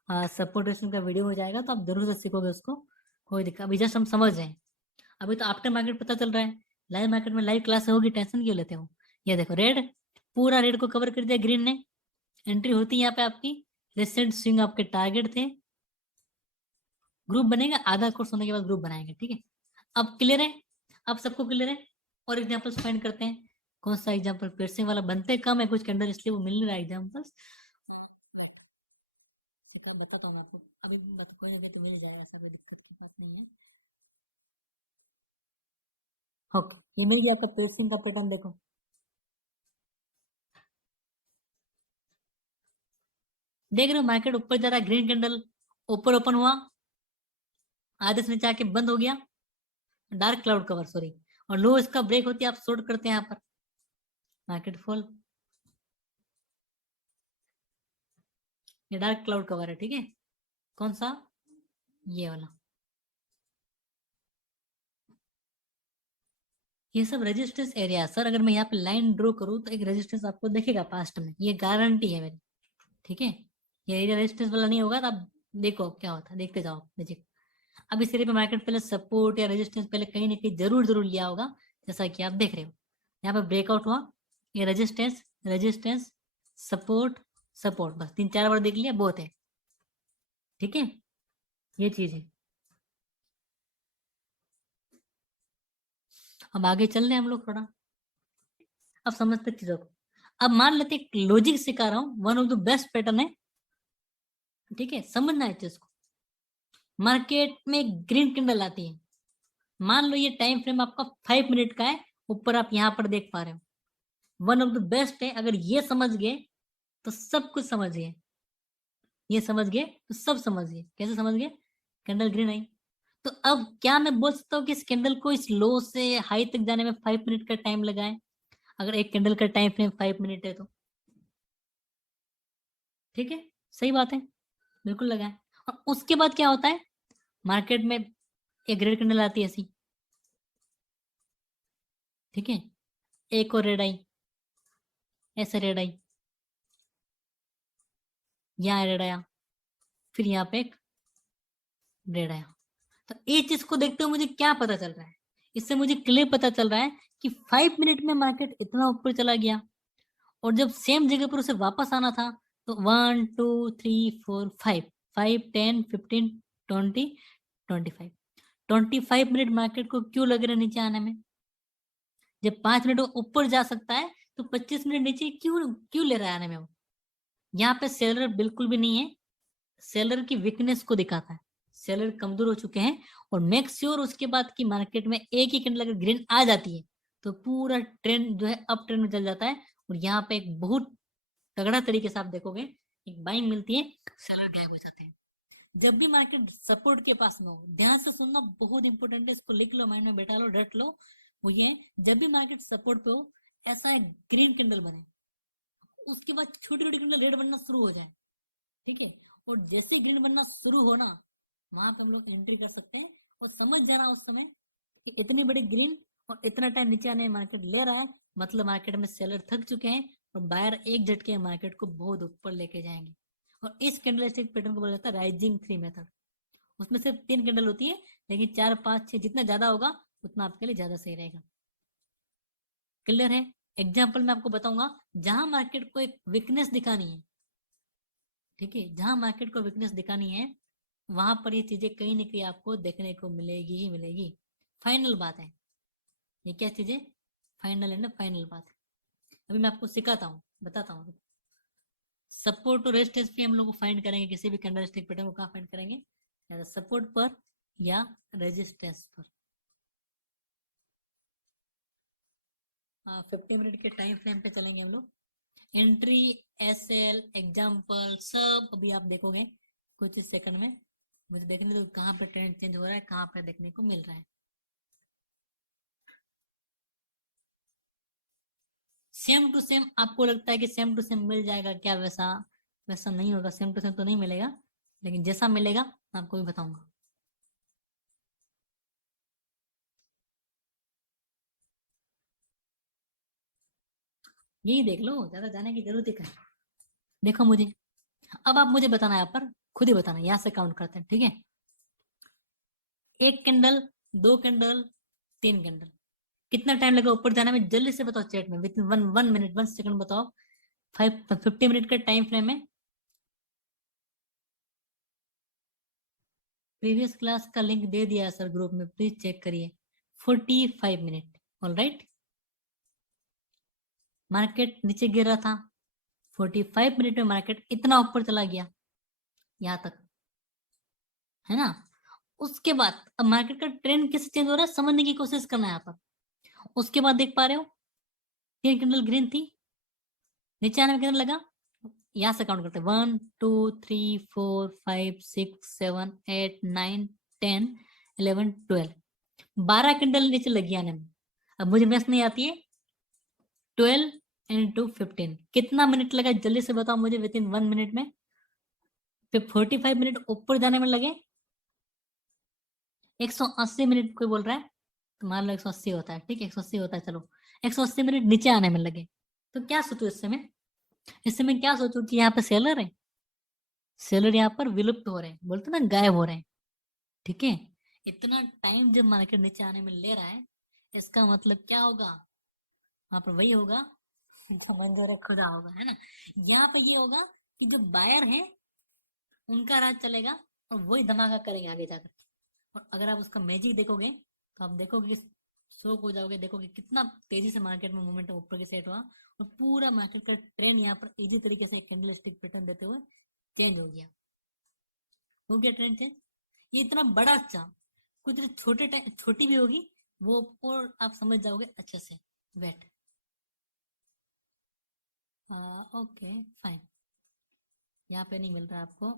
सपोर्टेशन का वीडियो हो जाएगा तो आप जरूर से सीखोगे उसको, कोई दिक्कत। अभी जस्ट हम समझ रहे हैं, अभी तो आफ्टर मार्केट पता चल रहा है। लाइव मार्केट में लाइव क्लास होगी, टेंशन क्यों लेते हो। ये देखो रेड, पूरा रेड को कवर कर दिया ग्रीन ने, एंट्री होती है यहाँ पे आपकी, रिसेंट स्विंग आपके टारगेट थे, ग्रुप बनेगा, आधा कोर्स होने के बाद ग्रुप बनाएंगे, ठीक है। अब क्लियर है, अब सबको क्लियर है। और एग्जाम्पल्स फाइंड करते हैं, कौन सा एग्जाम्पल, पियर्सिंग वाला बनते कम है कुछ कैंडल, इसलिए वो मिल नहीं रहा एग्जाम्पल्स। वेट सिखा बताता हूँ मैं आपको, अभी कोई ना कोई तो मिल जाएगा, ऐसा कोई दिक्कत की बात नहीं है। ओके, ये मिल गया आपका पियर्सिंग का पैटर्न, देखो देख रहे हो, मार्केट ऊपर जा रहा है, ग्रीन कैंडल ऊपर ओपन हुआ, आधे से नीचे आके बंद हो गया, डार्क क्लाउड कवर सॉरी, और लो इसका ब्रेक होती है, आप शॉर्ट करते हैं यहाँ पर, मार्केट फॉल। ये डार्क क्लाउड कवर है, ठीक है, कौन सा, ये वाला। ये सब रेजिस्टेंस एरिया सर, अगर मैं यहाँ पे लाइन ड्रॉ करूँ तो एक रेजिस्टेंस आपको दिखेगा पास्ट में, ये गारंटी है मेरी, ठीक है। ये एरिया रेजिस्टेंस वाला नहीं होगा तो आप देखो क्या होता है, देखते जाओ देखिए। अब इस एरिया पे मार्केट पहले सपोर्ट या रेजिस्टेंस पहले कहीं ना कहीं जरूर जरूर लिया होगा, जैसा कि आप देख रहे हो यहाँ पे ब्रेकआउट हुआ, ये रेजिस्टेंस रेजिस्टेंस सपोर्ट सपोर्ट, बस 3-4 बार देख लिया बहुत है, ठीक है। ये चीज है, अब आगे चल रहे हैं हम लोग थोड़ा, अब समझते चीजों को। अब मान लेते एक लॉजिक सिखा रहा हूँ, one of the best pattern है, ठीक है, समझना है चीज को। मार्केट में ग्रीन कैंडल आती है, मान लो ये टाइम फ्रेम आपका 5 मिनट का है, ऊपर आप यहाँ पर देख पा रहे हो, वन ऑफ द बेस्ट है। अगर ये समझ गए तो सब कुछ समझ गए, ये समझ गए तो सब समझ गए। कैसे समझ गए, कैंडल ग्रीन आई, तो अब क्या मैं बोल सकता हूँ कि इस कैंडल को इस लो से हाई तक जाने में 5 मिनट का टाइम लगा है, अगर एक कैंडल का टाइम फ्रेम 5 मिनट है तो, ठीक है, सही बात है, बिल्कुल लगा है। और उसके बाद क्या होता है, मार्केट में एक रेड कैंडल आती है ऐसी, ठीक है, एक और रेड आई, ऐसे रेड आई, यहाँ रेड आया, फिर यहाँ पे एक रेड आया। तो ये चीज को देखते हुए मुझे क्या पता चल रहा है, इससे मुझे क्लियर पता चल रहा है कि 5 मिनट में मार्केट इतना ऊपर चला गया, और जब सेम जगह पर उसे वापस आना था तो 1 2 3 4 5, 5 10 15 20 25, 25 मिनट मार्केट को क्यों लग रहे नीचे आने में। जब 5 मिनट ऊपर जा सकता है तो 25 मिनट नीचे क्यों क्यों ले रहा है आने में वो। यहाँ पे सेलर बिल्कुल भी नहीं है, सेलर की वीकनेस को दिखाता है, सेलर कमजोर हो चुके हैं। और मेक श्योर उसके बाद की मार्केट में एक ही कैंडल अगर ग्रीन आ जाती है तो पूरा ट्रेंड जो है अप ट्रेंड में चल जाता है, और यहाँ पे एक बहुत तगड़ा तरीके से आप देखोगे एक बाइंग मिलती है, सेलर गायब हो जाते हैं। जब भी मार्केट सपोर्ट के पास में हो, ध्यान से सुनना बहुत इंपॉर्टेंट है, इसको लिख लो, माइंड में बैठा लो, रट लो। वो ये, जब भी मार्केट सपोर्ट पे हो, ऐसा एक ग्रीन कैंडल बने, उसके बाद छोटी छोटी कैंडल रेड बनना शुरू हो जाए, ठीक है। और जैसे ग्रीन बनना शुरू हो ना, वहां पे हम लोग एंट्री कर सकते हैं, और समझ जाना उस समय कि इतनी बड़ी ग्रीन और इतना टाइम नीचे आने मार्केट ले रहा है, मतलब मार्केट में सेलर थक चुके हैं, और बायर एक झटके मार्केट को बहुत ऊपर लेके जाएंगे। और इस कैंडलस्टिक पैटर्न को बोला जाता है राइजिंग 3 मेथड। उसमें सिर्फ 3 कैंडल होती है, लेकिन 4 5 6 जितना ज्यादा होगा उतना आपके लिए ज्यादा सही रहेगा। क्लियर है, एग्जाम्पल मैं आपको बताऊंगा, जहां मार्केट को एक वीकनेस दिखानी है, ठीक है, जहां मार्केट को वीकनेस दिखानी है वहां पर ये चीजें कहीं ना कहीं आपको देखने को मिलेगी ही मिलेगी। फाइनल बात है, ये क्या चीजें, फाइनल है ना, फाइनल बात। अभी मैं आपको सिखाता हूँ, बताता हूँ। सपोर्ट टू रेजिस्टेंस पे हम लोग को फाइंड करेंगे, किसी भी कैंडलस्टिक पैटर्न को कहाँ फाइंड करेंगे, या तो सपोर्ट पर या रेजिस्टेंस पर। 50 मिनट के टाइम फ्रेम पे चलेंगे हम लोग। एंट्री, एसएल, एग्जाम्पल सब अभी आप देखोगे कुछ सेकंड में। मुझे देखने दो कहाँ पे ट्रेंड चेंज हो रहा है, कहाँ पे देखने को मिल रहा है। सेम टू सेम आपको लगता है कि सेम टू सेम मिल जाएगा क्या? वैसा वैसा नहीं होगा, सेम टू सेम तो नहीं मिलेगा, लेकिन जैसा मिलेगा मैं आपको भी बताऊंगा। यही देख लो, ज्यादा जाने की जरूरत ही क्या है। देखो मुझे, अब आप मुझे बताना है, यहाँ पर खुद ही बताना, यहाँ से काउंट करते हैं, ठीक है? एक कैंडल, दो कैंडल, तीन कैंडल, कितना टाइम लगा ऊपर जाने में? जल्दी से बताओ चैट में, with in one one minute 1 second बताओ। 50 मिनट का टाइम फ्रेम है। प्रीवियस क्लास का लिंक दे दिया है सर ग्रुप में, प्लीज चेक करिए। 45 मिनट। All right. मार्केट नीचे गिर रहा था, 45 मिनट में मार्केट इतना ऊपर चला गया, यहाँ तक, है ना? उसके बाद अब मार्केट का ट्रेंड कैसे चेंज हो रहा है समझने की कोशिश करना है यहाँ पर। उसके बाद देख पा रहे हो, तीन कैंडल ग्रीन थी, नीचे आने में कितना लगा? यहाँ से काउंट करते हैं, 1 2 3 4 5 6 7 8 9 10 11 12। 12 कैंडल नीचे लगी आने में। अब मुझे मैथ नहीं आती है। 12 × 15 कितना मिनट लगा? जल्दी से बताओ मुझे, विद इन 1 मिनट में। फिर 45 मिनट ऊपर जाने में लगे। 180 मिनट कोई बोल रहा है, तो मान लो 180 होता है, ठीक है? 180 होता है, चलो 180 मिनट नीचे आने में लगे। तो क्या सोचू इस समय क्या सोचू कि यहाँ पे सेलर है, सेलर यहाँ पर विलुप्त हो रहे हैं, बोलते ना गायब हो रहे हैं, ठीक है? इतना टाइम जब मार्केट नीचे आने में ले रहा है, इसका मतलब क्या होगा? वहां पर वही होगा जो मंजूर खुदा होगा, है ना? यहाँ पे ये होगा कि जो बायर है उनका राज चलेगा, और वही धमाका करेंगे आगे जाकर के। और अगर आप उसका मैजिक देखोगे तो आप देखोगे कि शौक हो जाओगे, देखोगे कितना तेजी से मार्केट में मोमेंटम ऊपर की सेट हुआ, और पूरा मार्केट का ट्रेंड यहाँ पर इजी तरीके से कैंडल स्टिक पैटर्न देते हुए चेंज हो गया। हो गया ट्रेंड चेंज। ये इतना बड़ा अच्छा, कुछ छोटे टाइम छोटी भी होगी वो, और आप समझ जाओगे अच्छे से। वेट, ओके फाइन, यहाँ पे नहीं मिल रहा आपको,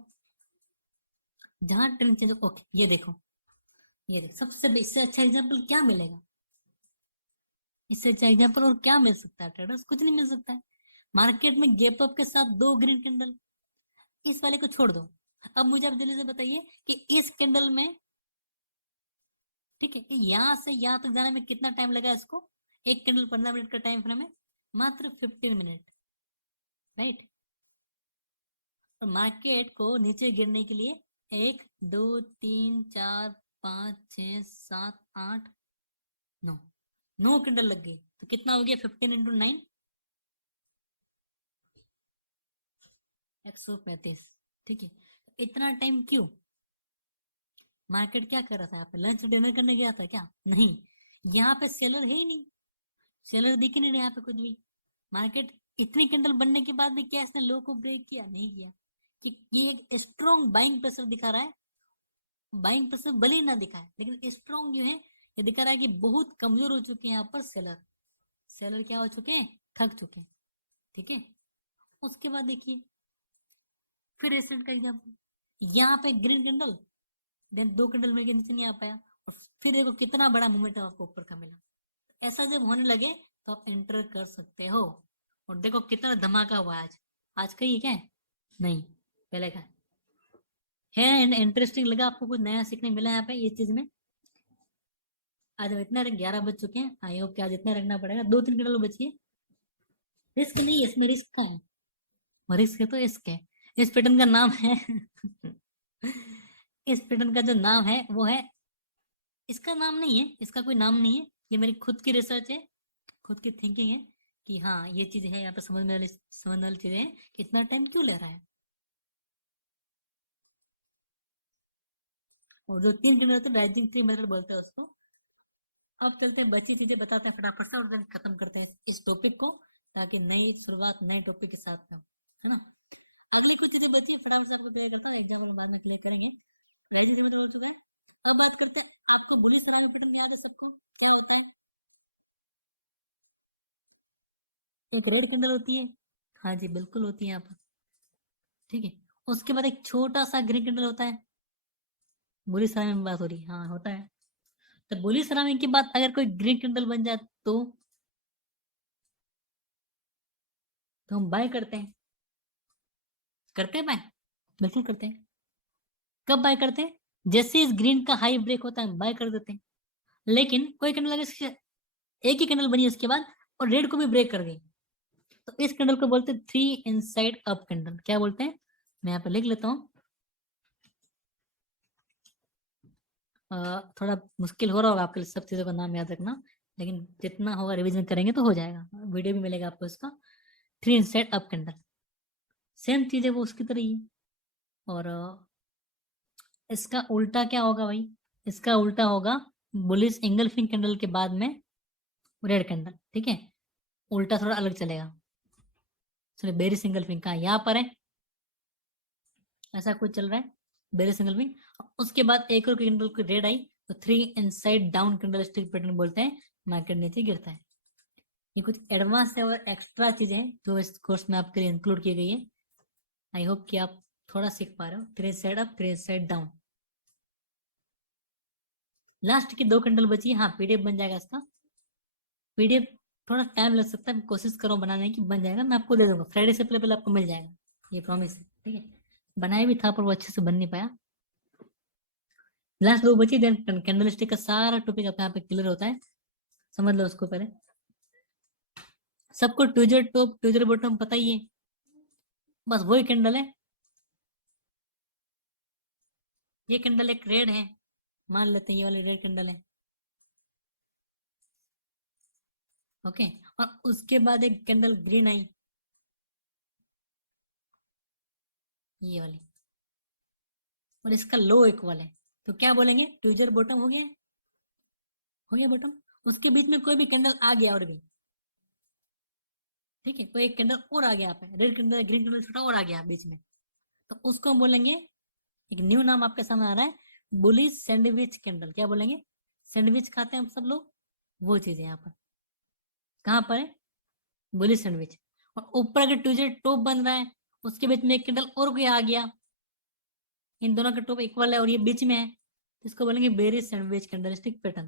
जहां ट्रेंड चेंज। ओके ये देखो, ये देखो, सबसे इससे अच्छा एग्जांपल क्या मिलेगा? इससे अच्छा एग्जांपल और क्या मिल सकता है ट्रेडर्स? कुछ नहीं मिल सकता है। मार्केट में गैप अप के साथ दो ग्रीन कैंडल, इस वाले को छोड़ दो। अब मुझे आप जल्दी से बताइए कि इस कैंडल में, ठीक है, यहां से यहां तक जाने में कितना टाइम लगा इसको? एक कैंडल 15 मिनट का टाइम फ्रेम है, मात्र 15 मिनट, राइट? और मार्केट को नीचे गिरने के लिए 1 2 3 4 5 6 7 8 9, 9 कैंडल लग गई। तो कितना हो गया? 15 × 9, 135, ठीक है? इतना टाइम क्यों? मार्केट क्या कर रहा था? यहाँ पे लंच डिनर करने गया था क्या? नहीं, यहाँ पे सेलर है ही नहीं, सेलर दिख ही नहीं रहा यहाँ पे कुछ भी। मार्केट इतनी कैंडल बनने के बाद भी क्या इसने लो को ब्रेक किया? नहीं किया। कि ये एक स्ट्रॉन्ग बाइंग प्रेशर दिखा रहा है। बाइंग प्रेशर भले ही ना दिखाए, लेकिन स्ट्रॉन्ग जो है ये दिखा रहा है कि बहुत कमजोर हो चुके हैं यहाँ पर सेलर। सेलर क्या हो चुके हैं? थक चुके हैं, ठीक है? उसके बाद देखिए फिर रेसिडेंट का एग्जाम्पल, यहाँ पे ग्रीन कैंडल, देन दो कैंडल मिलकर नीचे नहीं आ पाया, और फिर देखो कितना बड़ा मोमेंटम आपको ऊपर का मिला। ऐसा जब होने लगे तो आप एंटर कर सकते हो। और देखो कितना धमाका हुआ है आज। आज का ही क्या है? नहीं, पहले का है। इंटरेस्टिंग लगा आपको? कुछ नया सीखने मिला यहाँ पे ये चीज में? आज हम इतना 11 बज चुके हैं, आई होप कि आज इतना रखना पड़ेगा, दो तीन किलो बचिए। रिस्क नहीं है इसमें, रिस्क का है, और रिस्क है तो इसके। इस पैटर्न का नाम है इस पैटर्न का जो नाम है वो है, इसका नाम नहीं है, इसका कोई नाम नहीं है, ये मेरी खुद की रिसर्च है, खुद की थिंकिंग है कि हाँ ये चीज है, यहाँ पे समझने वाली चीजें हैं कि इतना टाइम क्यों ले रहा है। और जो तीन कैंडल होते हैं, राइजिंग ट्री मेथड बोलते हैं उसको। अब चलते हैं बची चीजें बताते हैं फटाफट से और देन खत्म करते हैं इस टॉपिक को, ताकि नई शुरुआत नए टॉपिक के साथ में हो, है ना। अगली कुछ चीजें बची है, फटाफट से आपको क्लियर करता हूँ, एग्जाम्पल बाद में क्लियर करेंगे। राइजिंग मेथड हो चुका है। अब बात करते हैं, आपको बुलिश सलामी पैटर्न याद है सबको, क्या होता है? एक रेड कैंडल होती है, हाँ जी बिल्कुल होती है यहाँ पर, ठीक है। उसके बाद एक छोटा सा ग्रीन कैंडल होता है, बुलिश सलामी में बात हो रही है, हाँ होता है। तो बुलिश सलामी के बाद अगर कोई ग्रीन कैंडल बन जाए तो हम बाय करते हैं बाय, बिल्कुल करते हैं। कब बाय करते हैं? जैसे इस ग्रीन का हाई ब्रेक होता है बाय कर देते हैं। लेकिन कोई कैंडल अगर एक ही कैंडल बनी उसके बाद और रेड को भी ब्रेक कर गई, तो इस कैंडल को बोलते हैं 3 इनसाइड अप कैंडल। क्या बोलते हैं? मैं यहाँ पे लिख लेता हूँ, थोड़ा मुश्किल हो रहा होगा आपके लिए सब चीजों का नाम याद रखना, लेकिन जितना होगा रिवीजन करेंगे तो हो जाएगा, वीडियो भी मिलेगा आपको इसका। 3 इनसाइड अप कैंडल, सेम चीज है वो उसकी तरह ही है। और इसका उल्टा क्या होगा भाई? इसका उल्टा होगा बुलिश एंगल्फिंग कैंडल के बाद में रेड कैंडल, ठीक है। उल्टा थोड़ा अलग चलेगा। चलिए बेरिश एंगल्फिंग का यहाँ पर है, ऐसा कुछ चल रहा है बेरिश एंगल्फिंग। उसके बाद एक और कैंडल को रेड आई तो 3 inside down candle stick pattern बोलते हैं, मार्केट नीचे गिरता है। ये कुछ एडवांस है और एक्स्ट्रा चीजें हैं जो इस कोर्स में आपके लिए इंक्लूड की गई है। आई होप कि आप थोड़ा सीख पा रहे हो। 3 side up 3 side down. Last की 2 कैंडल बची, हाँ पीडीएफ बन जाएगा इसका। पीडीएफ थोड़ा टाइम लग सकता है, कोशिश करो बनाने की, बन जाएगा, मैं आपको दे दूंगा फ्राइडे से पहले आपको मिल जाएगा, ये प्रॉमिस है, ठीक है। बनाया भी था पर वो अच्छे से बन नहीं पाया। लास्ट 2 बची, देन कैंडल स्टिक का सारा टॉपिक आपका यहाँ पे क्लियर होता है, समझ लो उसको पहले। सबको ट्विजर टॉप ट्विजर बॉटम पता ही है, बस वही कैंडल है। ये कैंडल एक रेड है, मान लेते हैं ये वाली रेड कैंडल है, ओके। और उसके बाद एक कैंडल ग्रीन आई, ये वाली, और इसका लो इक्वल है, तो क्या बोलेंगे? ट्विजर बॉटम हो गया, हो गया बॉटम। उसके बीच में कोई भी कैंडल आ गया और भी, ठीक है, कोई एक कैंडल और आ गया, पे रेड कैंडल ग्रीन कैंडल छोटा और आ गया बीच में, तो उसको हम बोलेंगे, एक न्यू नाम आपके सामने आ रहा है, बुलिश सैंडविच कैंडल। क्या बोलेंगे? सैंडविच खाते हैं हम सब लोग, वो चीज है यहाँ पर। कहाँ पर है? Bullish sandwich. और ऊपर अगर ट्विजर टॉप बन रहा है, उसके बीच में एक कैंडल और कोई आ गया, इन दोनों का टॉप इक्वल है और ये बीच में है, तो इसको बोलेंगे बेरिश सैंडविच कैंडलस्टिक पैटर्न।